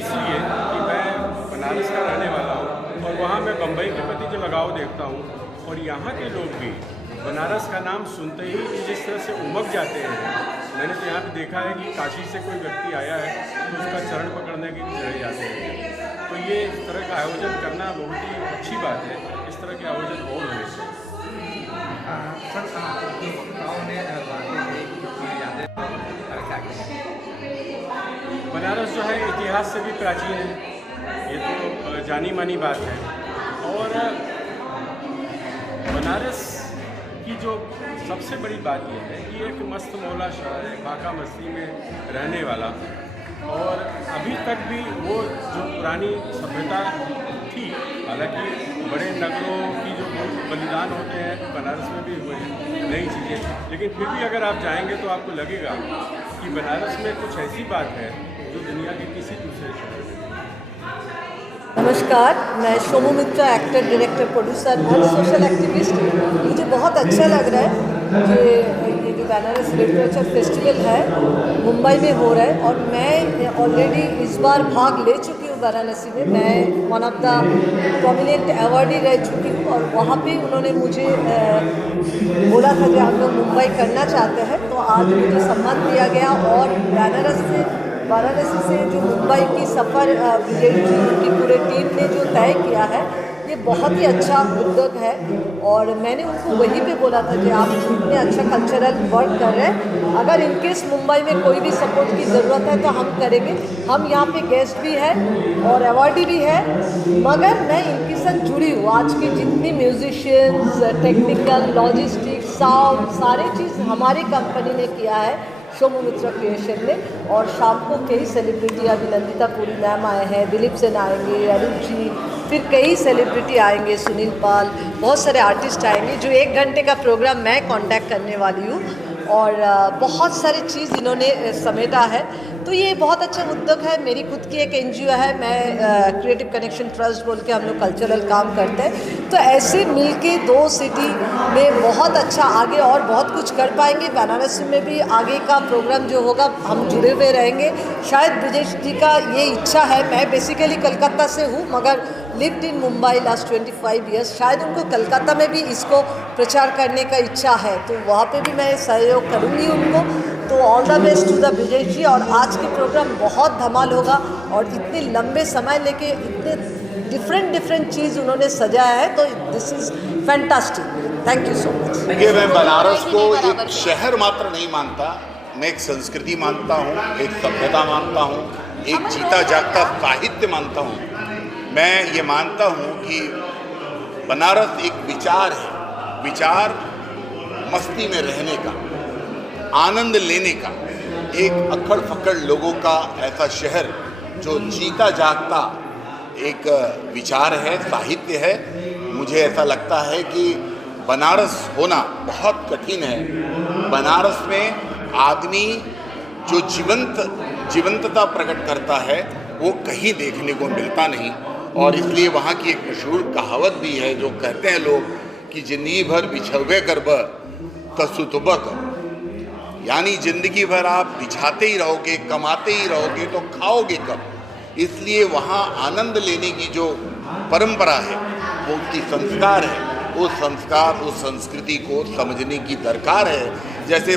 इसलिए कि मैं बनारस का रहने वाला हूँ और वहाँ मैं मुंबई के प्रति जो लगाव देखता हूँ और यहाँ के लोग भी बनारस का नाम सुनते ही जिस तरह से उमग जाते हैं। मैंने तो यहाँ पे देखा है कि काशी से कोई व्यक्ति आया है तो उसका चरण पकड़ने के लिए चले जाते हैं। तो ये इस तरह का आयोजन करना बहुत ही अच्छी बात है। इस तरह के आयोजन और होने चाहिए। बनारस जो है इतिहास से भी प्राचीन है, ये तो जानी मानी बात है। और बनारस की जो सबसे बड़ी बात यह है कि एक मस्त मौला शहर है, बाका मस्ती में रहने वाला, और अभी तक भी वो जो पुरानी सभ्यता थी, हालांकि बड़े नगरों की जो बलिदान होते हैं बनारस में भी हुए हैं नई चीज़ें, लेकिन फिर भी अगर आप जाएंगे तो आपको लगेगा कि बनारस में कुछ ऐसी बात है जो दुनिया के किसी दूसरे शहर में। नमस्कार, मैं शोमू मित्रा, एक्टर, डायरेक्टर, प्रोड्यूसर और सोशल एक्टिविस्ट। मुझे बहुत अच्छा लग रहा है कि ये जो बनारस लिटरेचर फेस्टिवल है मुंबई में हो रहा है और मैं ऑलरेडी इस बार भाग ले चुकी हूँ वाराणसी में। मैं one of the prominent awardee रह चुकी हूँ और वहाँ पे उन्होंने मुझे बोला था कि हम लोग मुंबई करना चाहते हैं, तो आज मुझे सम्मान दिया गया। और वाराणसी से जो मुंबई की सफ़र विजय जी की पूरे टीम ने जो तय किया है, ये बहुत ही अच्छा उद्योग है। और मैंने उनको वहीं पे बोला था कि आप इतने अच्छा कल्चरल वर्क कर रहे हैं, अगर इनकेस मुंबई में कोई भी सपोर्ट की ज़रूरत है तो हम करेंगे। हम यहाँ पे गेस्ट भी है और अवार्डी भी है, मगर मैं इनके साथ जुड़ी हूँ। आज की जितनी म्यूजिशियंस, टेक्निकल, लॉजिस्टिक्स, साउंड, सारी चीज़ हमारी कंपनी ने किया है, शोमू मित्रा क्रिएशन में। और शाम को कई सेलिब्रिटी, अभी नंदिता पुरी मैम आए हैं, दिलीप सेन आएंगे, अरुण जी, फिर कई सेलिब्रिटी आएंगे, सुनील पाल, बहुत सारे आर्टिस्ट आएंगे। जो 1 घंटे का प्रोग्राम मैं कांटेक्ट करने वाली हूँ और बहुत सारी चीज़ इन्होंने समेटा है। तो ये बहुत अच्छा उद्योग है। मेरी खुद की एक NGO है, मैं क्रिएटिव कनेक्शन ट्रस्ट बोल के हम लोग कल्चरल काम करते हैं। तो ऐसे मिलके 2 सिटी में बहुत अच्छा आगे और बहुत कुछ कर पाएंगे। बनारस में भी आगे का प्रोग्राम जो होगा हम जुड़े हुए रहेंगे। शायद ब्रिजेश जी का ये इच्छा है, मैं बेसिकली कलकत्ता से हूँ मगर lived in Mumbai last 25 years, शायद उनको कलकत्ता में भी इसको प्रचार करने का इच्छा है, तो वहाँ पे भी मैं सहयोग करूँगी उनको। तो all the best to the Brijesh ji. और आज की प्रोग्राम बहुत धमाल होगा और इतने लंबे समय लेके इतने डिफरेंट चीज़ उन्होंने सजाया है, तो this is fantastic. Thank you so much. देखिए, मैं बनारस को एक शहर मात्र नहीं मानता, मैं एक संस्कृति मानता हूँ, एक सभ्यता मानता हूँ, एक जीता जागता साहित्य मानता हूँ। मैं ये मानता हूँ कि बनारस एक विचार है, विचार मस्ती में रहने का, आनंद लेने का, एक अक्खड़ फक्कड़ लोगों का ऐसा शहर जो जीता जागता एक विचार है, साहित्य है। मुझे ऐसा लगता है कि बनारस होना बहुत कठिन है। बनारस में आदमी जो जीवंतता प्रकट करता है वो कहीं देखने को मिलता नहीं। और इसलिए वहाँ की एक मशहूर कहावत भी है जो कहते हैं लोग कि जिंदगी भर बिछवे करब तसुतबक, यानी जिंदगी भर आप बिछाते ही रहोगे, कमाते ही रहोगे तो खाओगे कब। इसलिए वहाँ आनंद लेने की जो परंपरा है वो उनकी संस्कार है, उस संस्कार, उस संस्कृति को समझने की दरकार है। जैसे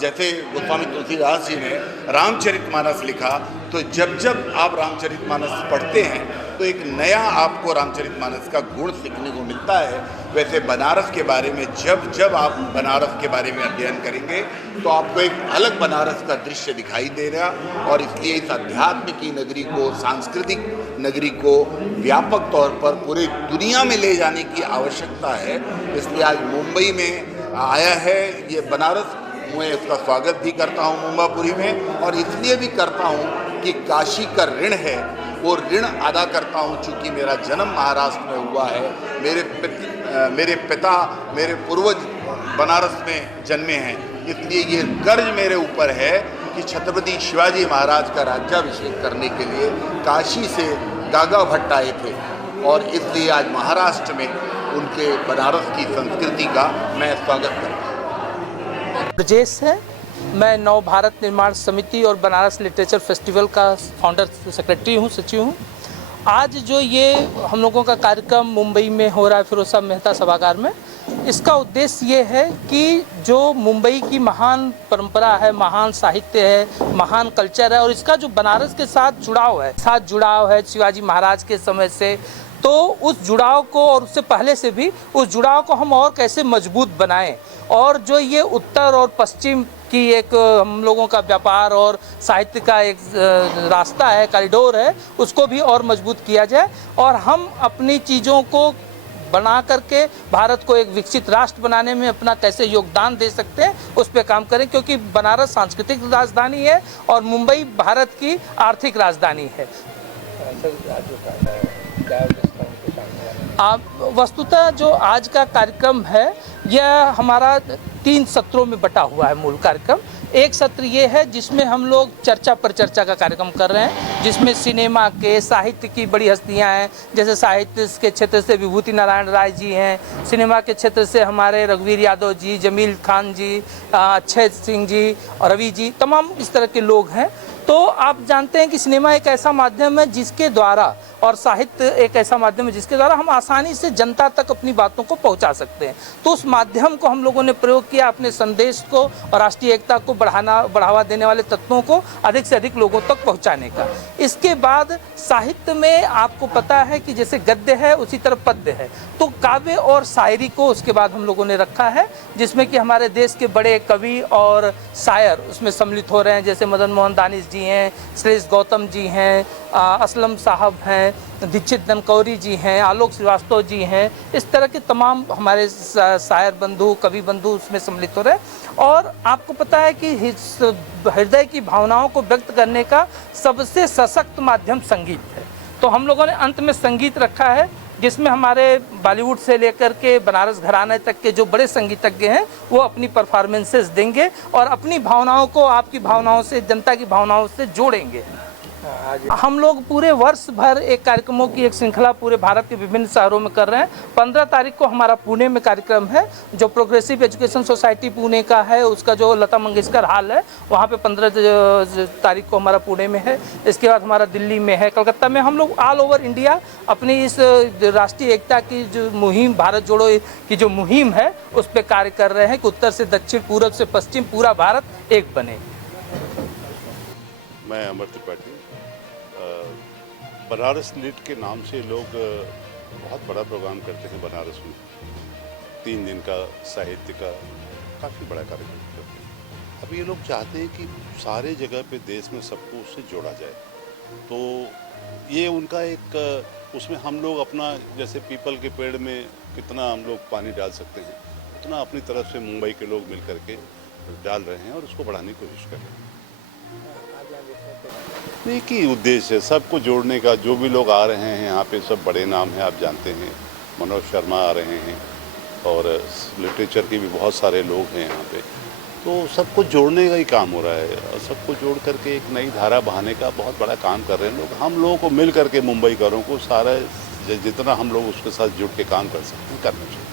जैसे गोस्वामी तुलसीदास जी ने रामचरितमानस लिखा, तो जब आप रामचरितमानस पढ़ते हैं तो एक नया आपको रामचरितमानस का गुण सीखने को मिलता है। वैसे बनारस के बारे में जब आप बनारस के बारे में अध्ययन करेंगे तो आपको एक अलग बनारस का दृश्य दिखाई दे रहा, और इसलिए इस अध्यात्म की नगरी को, सांस्कृतिक नगरी को व्यापक तौर पर पूरे दुनिया में ले जाने की आवश्यकता है। इसलिए आज मुंबई में आया है ये बनारस। मैं इसका स्वागत भी करता हूँ मुंबापुरी में, और इसलिए भी करता हूँ कि काशी का ऋण है वो ऋण अदा करता हूँ। चूँकि मेरा जन्म महाराष्ट्र में हुआ है, मेरे पिता मेरे पूर्वज बनारस में जन्मे हैं, इसलिए ये कर्ज मेरे ऊपर है कि छत्रपति शिवाजी महाराज का राज्याभिषेक करने के लिए काशी से गागा भट्ट आए थे, और इसलिए आज महाराष्ट्र में उनके बनारस की संस्कृति का मैं स्वागत करता हूँ। ब्रजेश है, मैं नव भारत निर्माण समिति और बनारस लिटरेचर फेस्टिवल का फाउंडर सेक्रेटरी हूँ, सचिव हूँ। आज जो ये हम लोगों का कार्यक्रम मुंबई में हो रहा है फिरोज शाह मेहता सभागार में, इसका उद्देश्य ये है कि जो मुंबई की महान परंपरा है, महान साहित्य है, महान कल्चर है, और इसका जो बनारस के साथ जुड़ाव है शिवाजी महाराज के समय से, तो उस जुड़ाव को और उससे पहले से भी उस जुड़ाव को हम और कैसे मजबूत बनाएं, और जो ये उत्तर और पश्चिम की एक हम लोगों का व्यापार और साहित्य का एक रास्ता है, कॉरिडोर है, उसको भी और मजबूत किया जाए, और हम अपनी चीज़ों को बना करके भारत को एक विकसित राष्ट्र बनाने में अपना कैसे योगदान दे सकते हैं उस पर काम करें, क्योंकि बनारस सांस्कृतिक राजधानी है और मुंबई भारत की आर्थिक राजधानी है। वस्तुतः जो आज का कार्यक्रम है यह हमारा 3 सत्रों में बटा हुआ है। मूल कार्यक्रम एक सत्र ये है जिसमें हम लोग चर्चा पर चर्चा का कार्यक्रम कर रहे हैं, जिसमें सिनेमा के, साहित्य की बड़ी हस्तियां हैं, जैसे साहित्य के क्षेत्र से विभूति नारायण राय जी हैं, सिनेमा के क्षेत्र से हमारे रघुवीर यादव जी, जमील खान जी, अक्षय सिंह जी और रवि जी, तमाम इस तरह के लोग हैं। तो आप जानते हैं कि सिनेमा एक ऐसा माध्यम है जिसके द्वारा, और साहित्य एक ऐसा माध्यम है जिसके द्वारा हम आसानी से जनता तक अपनी बातों को पहुंचा सकते हैं। तो उस माध्यम को हम लोगों ने प्रयोग किया अपने संदेश को और राष्ट्रीय एकता को बढ़ावा देने वाले तत्वों को अधिक से अधिक लोगों तक पहुंचाने का। इसके बाद साहित्य में आपको पता है कि जैसे गद्य है उसी तरह पद्य है, तो काव्य और शायरी को उसके बाद हम लोगों ने रखा है, जिसमें कि हमारे देश के बड़े कवि और शायर उसमें सम्मिलित हो रहे हैं, जैसे मदन मोहन दानिश जी हैं, श्रेष्ठ गौतम जी हैं, असलम साहब हैं, दीक्षित ननकौरी जी हैं, आलोक श्रीवास्तव जी हैं, इस तरह के तमाम हमारे शायर बंधु, कवि बंधु उसमें सम्मिलित हो रहे हैं। और आपको पता है कि हृदय की भावनाओं को व्यक्त करने का सबसे सशक्त माध्यम संगीत है, तो हम लोगों ने अंत में संगीत रखा है, जिसमें हमारे बॉलीवुड से लेकर के बनारस घराने तक के जो बड़े संगीतज्ञ हैं वो अपनी परफॉर्मेंसेस देंगे और अपनी भावनाओं को आपकी भावनाओं से, जनता की भावनाओं से जोड़ेंगे। हम लोग पूरे वर्ष भर एक कार्यक्रमों की एक श्रृंखला पूरे भारत के विभिन्न शहरों में कर रहे हैं। 15 तारीख को हमारा पुणे में कार्यक्रम है, जो प्रोग्रेसिव एजुकेशन सोसाइटी पुणे का है, उसका जो लता मंगेशकर हॉल है वहाँ पे 15 तारीख को हमारा पुणे में है। इसके बाद हमारा दिल्ली में है, कलकत्ता में। हम लोग ऑल ओवर इंडिया अपनी इस राष्ट्रीय एकता की जो मुहिम, भारत जोड़ो की जो मुहिम है, उस पर कार्य कर रहे हैं कि उत्तर से दक्षिण, पूरब से पश्चिम, पूरा भारत एक बने। मैं अमर त्रिपाठी। बनारस लिट के नाम से लोग बहुत बड़ा प्रोग्राम करते हैं बनारस में, 3 दिन का साहित्य का काफ़ी बड़ा कार्यक्रम करते हैं। अब ये लोग चाहते हैं कि सारे जगह पे देश में सबको उससे जोड़ा जाए, तो ये उनका एक, उसमें हम लोग अपना, जैसे पीपल के पेड़ में कितना हम लोग पानी डाल सकते हैं, उतना अपनी तरफ से मुंबई के लोग मिल करके डाल रहे हैं और उसको बढ़ाने की कोशिश कर रहे हैं। एक ही उद्देश्य है, सबको जोड़ने का। जो भी लोग आ रहे हैं यहाँ पे सब बड़े नाम हैं, आप जानते हैं, मनोज शर्मा आ रहे हैं और लिटरेचर के भी बहुत सारे लोग हैं यहाँ पे, तो सबको जोड़ने का ही काम हो रहा है और सबको जोड़ करके एक नई धारा बहाने का बहुत बड़ा काम कर रहे हैं लोग। हम लोगों को मिल करके, मुंबईकरों को सारा जितना हम लोग उसके साथ जुड़ के काम कर सकते हैं करना चाहिए।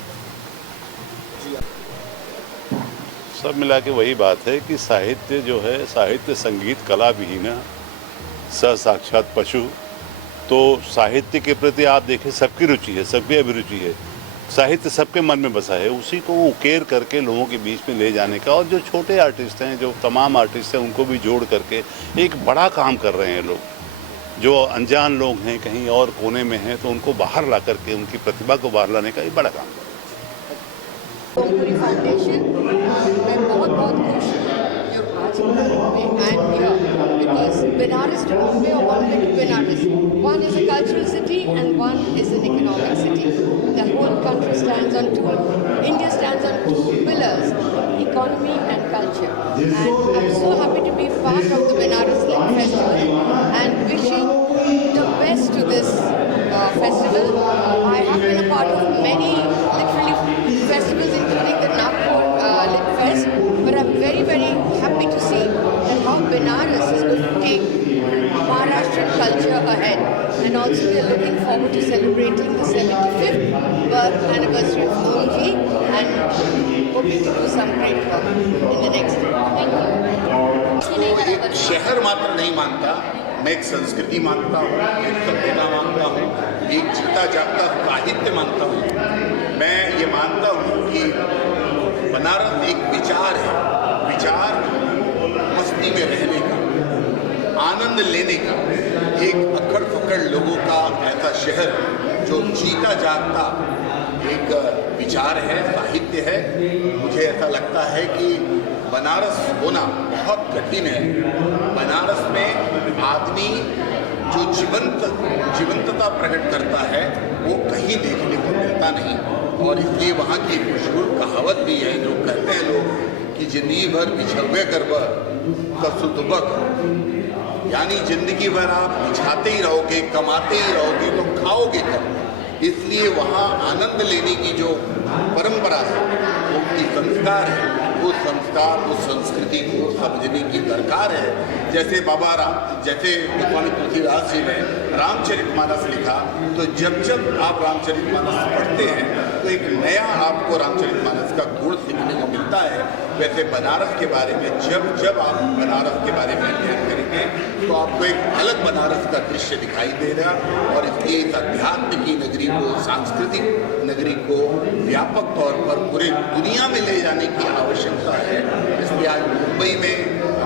सब मिला के वही बात है कि साहित्य जो है, साहित्य संगीत कला विहीन स साक्षात पशु। तो साहित्य के प्रति आप देखें सबकी रुचि है, सबकी अभिरुचि है, साहित्य सबके मन में बसा है, उसी को उकेर करके लोगों के बीच में ले जाने का। और जो छोटे आर्टिस्ट हैं, जो तमाम आर्टिस्ट हैं, उनको भी जोड़ करके एक बड़ा काम कर रहे हैं लोग। जो अनजान लोग हैं, कहीं और कोने में हैं, तो उनको बाहर ला करके, उनकी प्रतिभा को बाहर लाने का एक बड़ा काम है। ओमपुरी फाउंडेशन। मैं बहुत बहुत खुश हूँ जो आज की तारीख में I am here because Banaras to Bombay और Bombay to Banaras, one is a cultural city and one is an economic city. The whole country stands on two, India stands on two pillars, economy and culture. And I'm so happy to be part of the Banaras Lit Festival and wishing the best to this festival. I have been a part of many literally festivals including the Nagpur Lit Fest, but I'm very very happy to see that how Banaras is going to take Maharashtrian culture ahead, and also we are looking forward to celebrating the 75th birth anniversary of Moonji and hoping to do some great work in the next year. Thank you. एक शहर मात्र नहीं मानता, मैं एक संस्कृति मानता हूँ, एक सभ्यता मानता हूँ, एक जीता जागता साहित्य मानता हूँ। मैं ये मानता हूँ कि बनारस एक विचार है, विचार मस्ती में रहने का, आनंद लेने का, एक अक्खड़ पकड़ लोगों का ऐसा शहर जो जीता जागता एक विचार है, साहित्य है। मुझे ऐसा लगता है कि बनारस होना बहुत कठिन है। बनारस में आदमी जो जीवंतता प्रकट करता है वो कहीं देखने को मिलता नहीं, और इसलिए वहाँ की मशहूर कहावत भी है जो कहते हैं लोग कि जिंदगी भर बिछव्य करब कसुतबक, यानी जिंदगी भर आप बिछाते ही रहोगे, कमाते ही रहोगे तो खाओगे कब। इसलिए वहाँ आनंद लेने की जो परंपरा है, वो की संस्कार है, वो संस्कार, वो संस्कृति को समझने की दरकार है। जैसे जैसे गोस्वामी तुलसीदास जी ने रामचरितमानस लिखा, तो जब जब आप रामचरितमानस पढ़ते हैं तो एक नया आपको रामचरितमानस का गुण सीखने को मिलता है। वैसे बनारस के बारे में जब आप बनारस के बारे में अध्ययन करेंगे तो आपको एक अलग बनारस का दृश्य दिखाई देगा, और इसलिए इस अध्यात्म की नगरी को, सांस्कृतिक नगरी को व्यापक तौर पर पूरे दुनिया में ले जाने की आवश्यकता है। इसलिए आज मुंबई में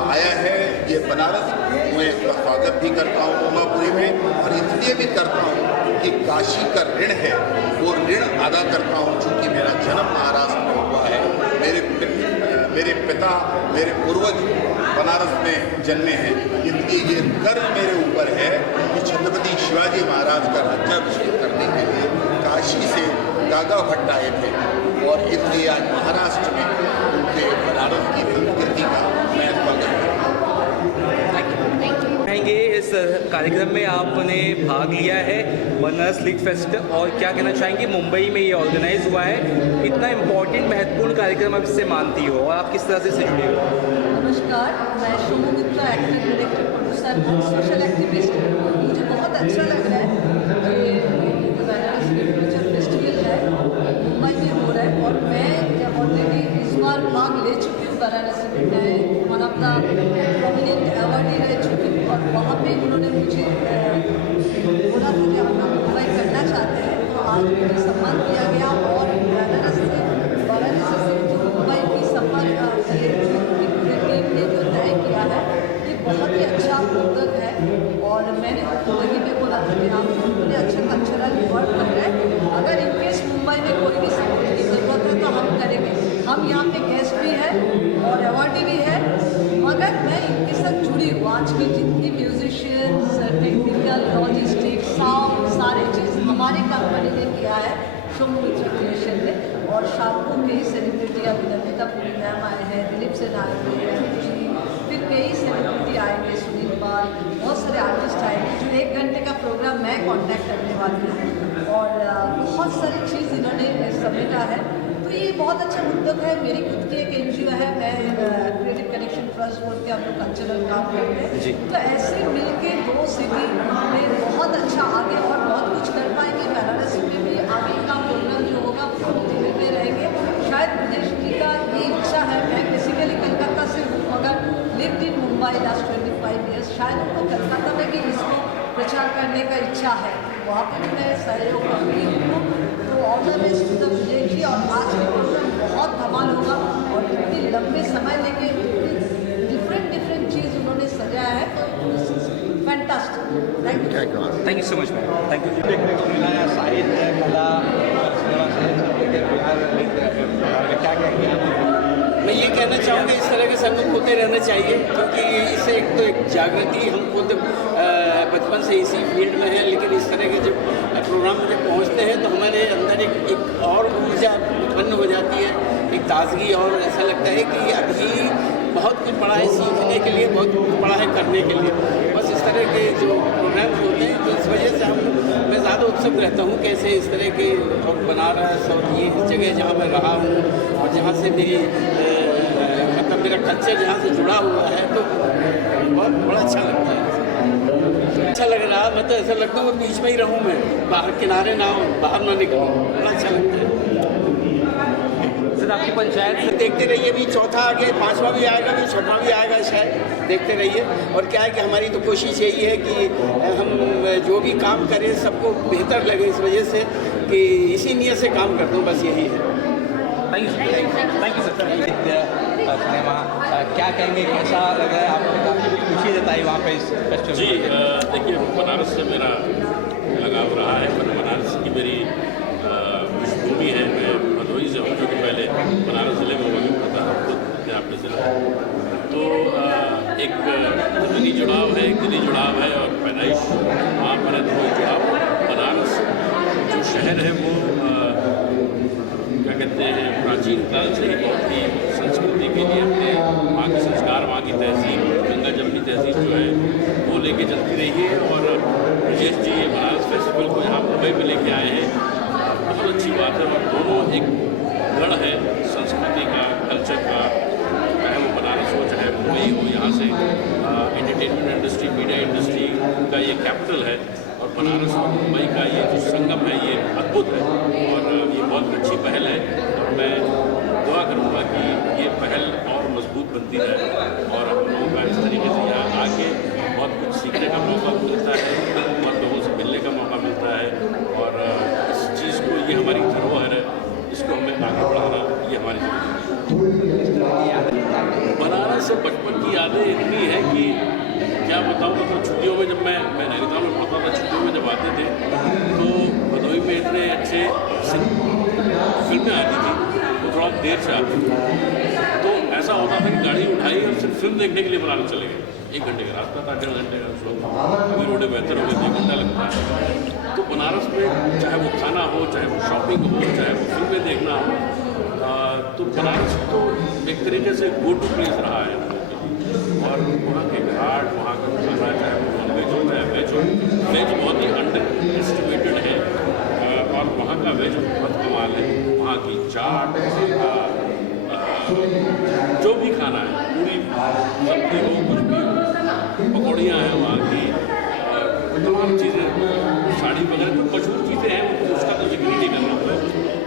आया है ये बनारस, मैं इसका स्वागत भी करता हूँ उमापुरी में, और इसलिए भी करता हूँ कि काशी का ऋण है वो ऋण अदा करता हूँ। चूँकि मेरा जन्म महाराष्ट्र में हुआ है, मेरे पिता, मेरे पूर्वज बनारस में जन्मे हैं, इसलिए ये कर्ज मेरे ऊपर है कि छत्रपति शिवाजी महाराज का राज्याभिषेक करने के लिए काशी से गागा भट्ट आए थे, और इसलिए आज महाराष्ट्र में उनके बनारस की संस्कृति का मैं स्वागत करता हूँ। कहेंगे इस कार्यक्रम में आपने भाग लिया है बनारस लिट फेस्ट, और क्या कहना चाहेंगे मुंबई में ये ऑर्गेनाइज हुआ है, इतना इम्पोर्टेंट महत्वपूर्ण कार्यक्रम आप इससे मानती हो और आप किस तरह से जुड़े हो? नमस्कार, मैं Shubham Gupta, actor, director, producer, social activist. मुझे बहुत अच्छा लग रहा है कि बनारस लिटरेचर फेस्टिवल है मुंबई में हो रहा है, और मैं ऑलरेडी इस बार भाग ले चुकी हूँ वाराणसी में। मैं one of the prominent awardee रह चुकी हूँ, और वहाँ पे उन्होंने मुझे बोला था कि हम मुंबई करना चाहते हैं, तो आज मुझे सम्मान किया गया। और वाराणसी से मुंबई की सफर ने जो तय किया है ये बहुत ही अच्छा उद्योग है, और मैंने वही में बोला था कि आप बड़े अच्छे कल्चरल वर्क कर रहे हैं, अगर इनकेस मुंबई में कोई भी सपोर्ट की ज़रूरत है तो हम करेंगे। हम यहाँ पे गेस्ट भी है और अवार्डी भी है, मगर मैं इनके साथ जुड़ी हूँ। आज की जितनी म्यूजिशियंस, टेक्निकल, लॉजिस्टिक, साउंड, सारी चीज़ हमारी कंपनी ने किया है शुभ मित्र क्रिएशन में, और शाहपुर के ही सेलिब्रिटी अभिनेता तपूरी मैम आए हैं, दिलीप सेन आए हुए हैं, फिर कई सेलिब्रिटी आएंगे, सुनील बाल, बहुत सारे आर्टिस्ट आएंगे। जो 1 घंटे का प्रोग्राम मैं कॉन्टैक्ट करने वाली हूँ, और बहुत सारी चीज़ इन्होंने समेटा है। तो ये बहुत अच्छा उद्योग है। मेरी खुद की एक NGO है, मैं क्रिएटिव कनेक्शन ट्रस्ट बोल के हम लोग कल्चरल काम करते हैं। तो ऐसे मिलके 2 सिटी में बहुत अच्छा आगे और बहुत कुछ कर पाएंगे। वाराणसी में भी आगे का प्रोग्राम जो होगा वो दिल्ली में रहेंगे। शायद प्रदेश जी का ये इच्छा है, मैं बेसिकली कलकत्ता से हूँ मगर lived in Mumbai last 25 years, शायद उनको कलकत्ता में भी इसको प्रचार करने का इच्छा है, वहाँ पर भी मैं सहयोग करूँगी उनको। तो all the best to the Vijay ji, और आज का प्रोग्राम बहुत धमाल होगा, और इतनी लंबे समय लेके डिफरेंट चीज़ उन्होंने सजाया है, तो fantastic. Thank you so much ma'am, thank you. देखने को मिला है साहित्य, कला, सेवा से क्या कहेंगे आप? मैं ये कहना चाहूँगा इस तरह के संगम होते रहना चाहिए, क्योंकि इससे एक तो एक जागृति, हम खुद बचपन से इसी फील्ड में हैं, लेकिन इस तरह के जब प्रोग्राम में जब पहुँचते हैं तो हमारे अंदर एक और ऊर्जा उत्पन्न हो जाती है, एक ताजगी, और ऐसा लगता है कि अभी बहुत कुछ पड़ा है सीखने के लिए, बहुत कुछ पड़ा है करने के लिए। बस इस तरह के जो प्रोग्राम्स होते हैं तो इस वजह से मैं ज़्यादा उत्सुक रहता हूँ कैसे इस तरह के, और बनारस और ये जगह जहाँ मैं रहा हूँ और जहाँ से मेरी मतलब मेरा कल्चर जहाँ से जुड़ा हुआ है, तो बहुत बड़ा अच्छा लगता है। अच्छा लग रहा, मैं तो ऐसा लगता है बीच में ही रहूँ, मैं बाहर किनारे ना हो, बाहर ना निकलूँ, बड़ा अच्छा लगता है। सर आपकी पंचायत से देखते रहिए, अभी चौथा आ गया, पाँचवा भी आएगा, अभी छठवां भी आएगा शायद, देखते रहिए। और क्या है कि हमारी तो कोशिश यही है कि हम जो भी काम करें सबको बेहतर लगे, इस वजह से कि इसी नियत से काम करता हूँ, बस यही है। Thank you sir. सिनेमा क्या कहेंगे, कैसा लग रहा है आपको? काफ़ी कुछ खुशी देता है वहाँ पे इस फेस्टिवल? जी देखिए, बनारस से मेरा लगाव रहा है, बनारस की मेरी पृष्ठभूमि है। मैं भदोही से हूँ, जो कि पहले बनारस ज़िले में हुआ करता था, खुद आपने ज़िला। तो एक ज़मीनी जुड़ाव है, एक दिली जुड़ाव है, और पैदाइश वहाँ पर है, तो वही जुड़ाव। बनारस जो शहर है वो क्या कहते हैं, प्राचीन काल से ही बहुत ही संस्कृति के लिए अपने वहाँ के संस्कार, वहाँ की तहजीब, गंगा जमनी तहजीब जो है वो लेके चलती रही है। और ब्रजेश जी ये बनारस फेस्टिवल को यहाँ मुंबई में लेके आए हैं, बहुत अच्छी बात है। और दोनों एक गढ़ है संस्कृति का, कल्चर का, चाहे वो बनारस हो चाहे मुंबई हो। यहाँ से एंटरटेनमेंट इंडस्ट्री, मीडिया इंडस्ट्री का ये कैपिटल है, और बनारस और मुंबई का ये जो संगम है ये अद्भुत है, और ये बहुत अच्छी पहल है। और मैं दुआ करूँगा कि ये पहल और मजबूत बनती रहे, और हम लोगों का इस तरीके से यहाँ आके बहुत कुछ सीखने का मौका मिलता है, और लोगों से मिलने का मौका मिलता है। और इस चीज़ को, ये हमारी धरोहर है, इसको हमें आगे बढ़ाना, ये हमारी बनारस से बचपन की यादें इतनी है कि क्या बताऊँ। मतलब छुट्टियों में जब मैं नैनीताल में पढ़ता था, छुट्टियों में जब आते थे तो भदोही में इतने अच्छे फिल्में आती थी, तो थोड़ा देर से आती थी, तो ऐसा होता था कि गाड़ी उठाई और सिर्फ फिल्म देखने के लिए बनारस चले गए। 1 घंटे का रास्ता था, 1.5 घंटे का शो, अभी रोडें बेहतर हो गई, 1 घंटा लगता है। तो बनारस में चाहे वो खाना हो, चाहे वो शॉपिंग हो, चाहे वो फिल्में देखना हो, तो बनारस तो एक तरीके से गो टू प्लेस रहा है। और वहाँ के घाट, वहाँ का खाना, चाहे वो नॉन वेज हो चाहे वेज हो, वेज बहुत ही अंडर एस्टिमेटेड है, और वहाँ का वेज बहुत कमाल है। वहाँ की चाट, वहाँ का जो भी खाना है, पूरी सब्जी हो, कुछ भी हो, पकौड़ियाँ हैं वहाँ की, तमाम चीज़ें, साड़ी वगैरह जो मशहूर चीज़ें हैं उसका तो जिक्र ही नहीं करना होगा।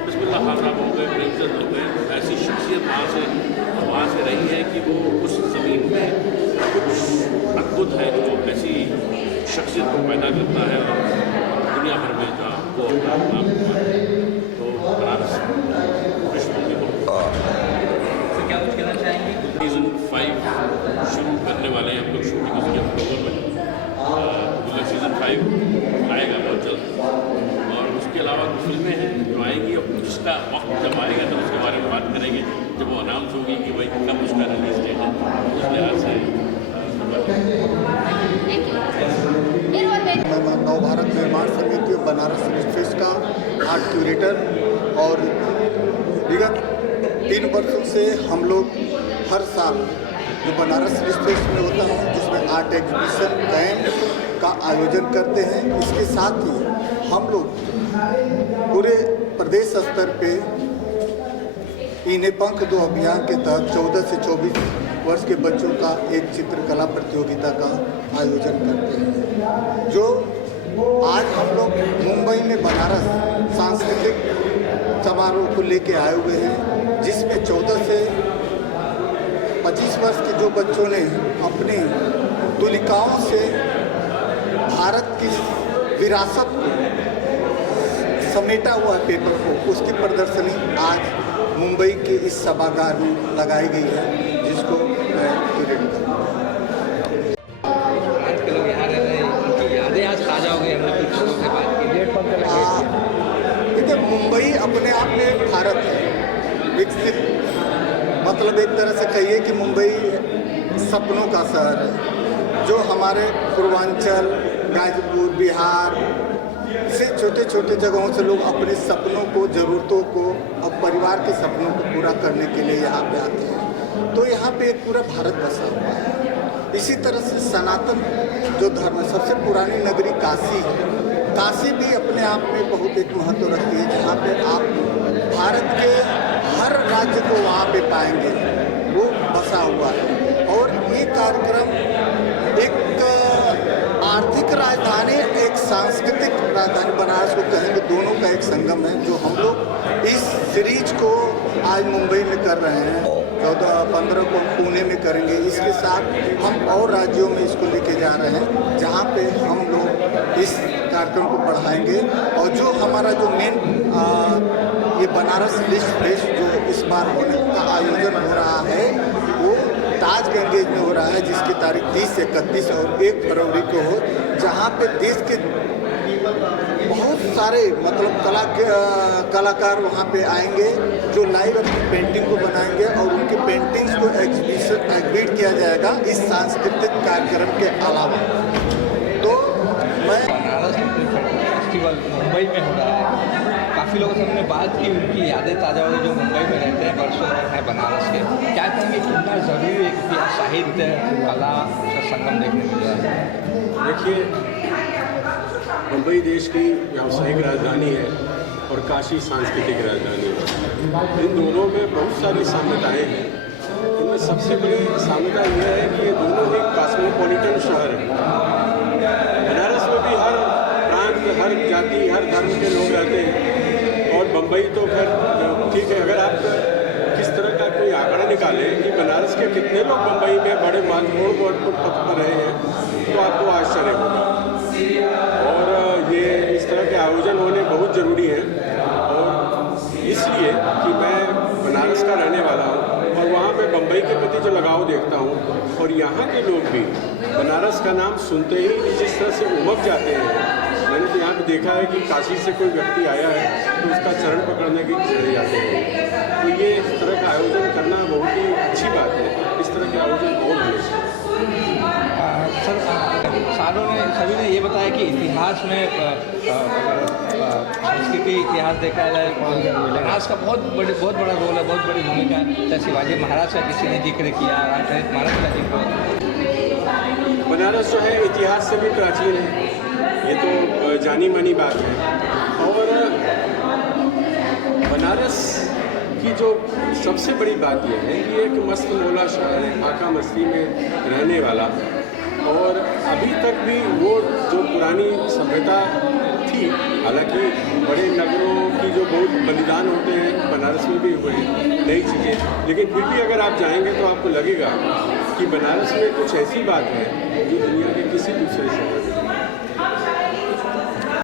बिस्मिल्लाह खान साहब हो गए, प्रेमचंद हो गए, ऐसी शख्सियत वहाँ से रही है कि वो उस ज़मीन में कुछ अद्भुत है, जो ऐसी शख्सियत को पैदा करता है और दुनिया भर में जहाँ वो अपना नाम हुआ है। तो बनारस पृष्ठभूमि से क्या कुछ कहना चाहेंगे? सीज़न 5 शुरू करने वाले हैं हम लोग शूटिंग उसके अक्टूबर में। सीज़न 5 आएगा बहुत जल्द, और उसके अलावा फिल्में हैं जो आएंगी, और उसका वक्त जब आएगा तो उसके बारे में बात करेंगे, जब वो अनाउंस होगी कि भाई कब उसका रिलीज डेट है, उस लिहाज से। मैं नव भारत निर्माण समिति बनारस लिट फेस्ट का आर्ट क्यूरेटर, और विगत 3 वर्षों से हम लोग हर साल जो बनारस लिट फेस्ट में होता है, जिसमें आर्ट एग्जीबिशन कैंप का आयोजन करते हैं। इसके साथ ही हम लोग पूरे प्रदेश स्तर पे इन्हें पंख दो अभियान के तहत 14 से 24 वर्ष के बच्चों का एक चित्रकला प्रतियोगिता का आयोजन करते हैं, जो आज हम लोग मुंबई में बनारस सांस्कृतिक समारोह को लेके आए हुए हैं, जिसमें 14 से 25 वर्ष के जो बच्चों ने अपनी तुलिकाओं से भारत की विरासत को समेटा हुआ पेपर को, उसकी प्रदर्शनी आज मुंबई के इस सभागार में लगाई गई है, जिसको मैं क्यूरेट करता हूँ। आज के लोग यहाँ रह रहे हैं, उनकी यादें आज ताज़ा हो गई, हमने कुछ लोगों से बात की। देखिए, मुंबई अपने आप में भारत मतलब एक तरह से कहिए कि मुंबई सपनों का शहर है, जो हमारे पूर्वांचल, गाजीपुर, बिहार से छोटे छोटे जगहों से लोग अपने सपनों को, ज़रूरतों को और परिवार के सपनों को पूरा करने के लिए यहाँ पे आते हैं। तो यहाँ पे एक पूरा भारत बसा हुआ है। इसी तरह से सनातन जो धर्म है, सबसे पुरानी नगरी काशी है। काशी भी अपने आप में बहुत एक महत्व रखती है, जहाँ पे आप भारत के हर राज्य को वहाँ पे पाएंगे, वो बसा हुआ है। और ये कार्यक्रम एक आर्थिक राजधानी, एक सांस्कृतिक राजधानी बनारस को कहेंगे, दोनों का एक संगम है, जो हम लोग इस सीरीज को आज मुंबई में कर रहे हैं। 14-15 को पुणे में करेंगे। इसके साथ हम और राज्यों में इसको लेके जा रहे हैं, जहाँ पे हम लोग इस कार्यक्रम को बढ़ाएंगे। और जो हमारा जो मेन ये बनारस लिस्ट फेस्ट जो इस बार होने का आयोजन हो रहा है, वो ताज गंगेज में हो रहा है, जिसकी तारीख 30 से 31 और 1 फरवरी को हो, जहाँ पे देश के बहुत सारे मतलब कलाकार वहाँ पे आएंगे, जो लाइव अपनी पेंटिंग को बनाएंगे और उनकी पेंटिंग्स को एग्जिबिट किया जाएगा इस सांस्कृतिक कार्यक्रम के अलावा। तो मैं बनारस फेस्टिवल मुंबई में हो रहा है। काफ़ी लोगों से हमने बात की, उनकी यादें ताज़ा हो गई जो मुंबई में रहते हैं, वर्षों हैं बनारस के। क्या कहेंगे कितना ज़रूरी है कि साहित्य, कला का संगम देखने मिल रहा है? देखिए, मुंबई देश की व्यावसायिक राजधानी है और काशी सांस्कृतिक राजधानी है। इन दोनों में बहुत सारी साम्यताएँ हैं। इनमें सबसे बड़ी साम्यता यह है कि ये दोनों एक कॉस्मोपॉलिटन शहर है। बनारस में भी हर प्रांत, हर जाति, हर धर्म के लोग रहते हैं। और बम्बई तो खैर ठीक है, अगर आप किस तरह का कोई आंकड़ा निकालें कि बनारस के कितने लोग बम्बई में बड़े महत्वपूर्ण पद पर रहे हैं, तो आपको आश्चर्य होगा। और ये इस तरह के आयोजन होने बहुत ज़रूरी है। और इसलिए कि मैं बनारस का रहने वाला हूँ और वहाँ पे बम्बई के प्रति जो लगाव देखता हूँ, और यहाँ के लोग भी बनारस का नाम सुनते ही जिस तरह से उमड़ जाते हैं। मैंने तो यहाँ पे देखा है कि काशी से कोई व्यक्ति आया है तो उसका चरण पकड़ने की चले जाते हैं। तो ये इस तरह का आयोजन करना बहुत ही अच्छी बात है। इस तरह के आयोजन और होने चाहिए। सर, सारों ने, सभी ने ये बताया कि इतिहास में संस्कृति इतिहास देखा जाए, बनारस का बहुत बड़ा रोल है, बहुत बड़ी भूमिका है। जैसे शिवाजी महाराज का किसी ने जिक्र किया, रामचरित मानस का जिक्र। बनारस जो है इतिहास से भी प्राचीन है, ये तो जानी मानी बात है। और बनारस की जो सबसे बड़ी बात यह है कि एक मस्त मौला शहर है, आका मस्ती में रहने वाला। और अभी तक भी वो जो पुरानी सभ्यता थी, हालांकि बड़े नगरों की जो बहुत बलिदान होते हैं बनारस में भी हुए हैं, नई चीज़ें, लेकिन फिर भी अगर आप जाएंगे तो आपको लगेगा कि बनारस में कुछ ऐसी बात है जो दुनिया के किसी दूसरे शहर में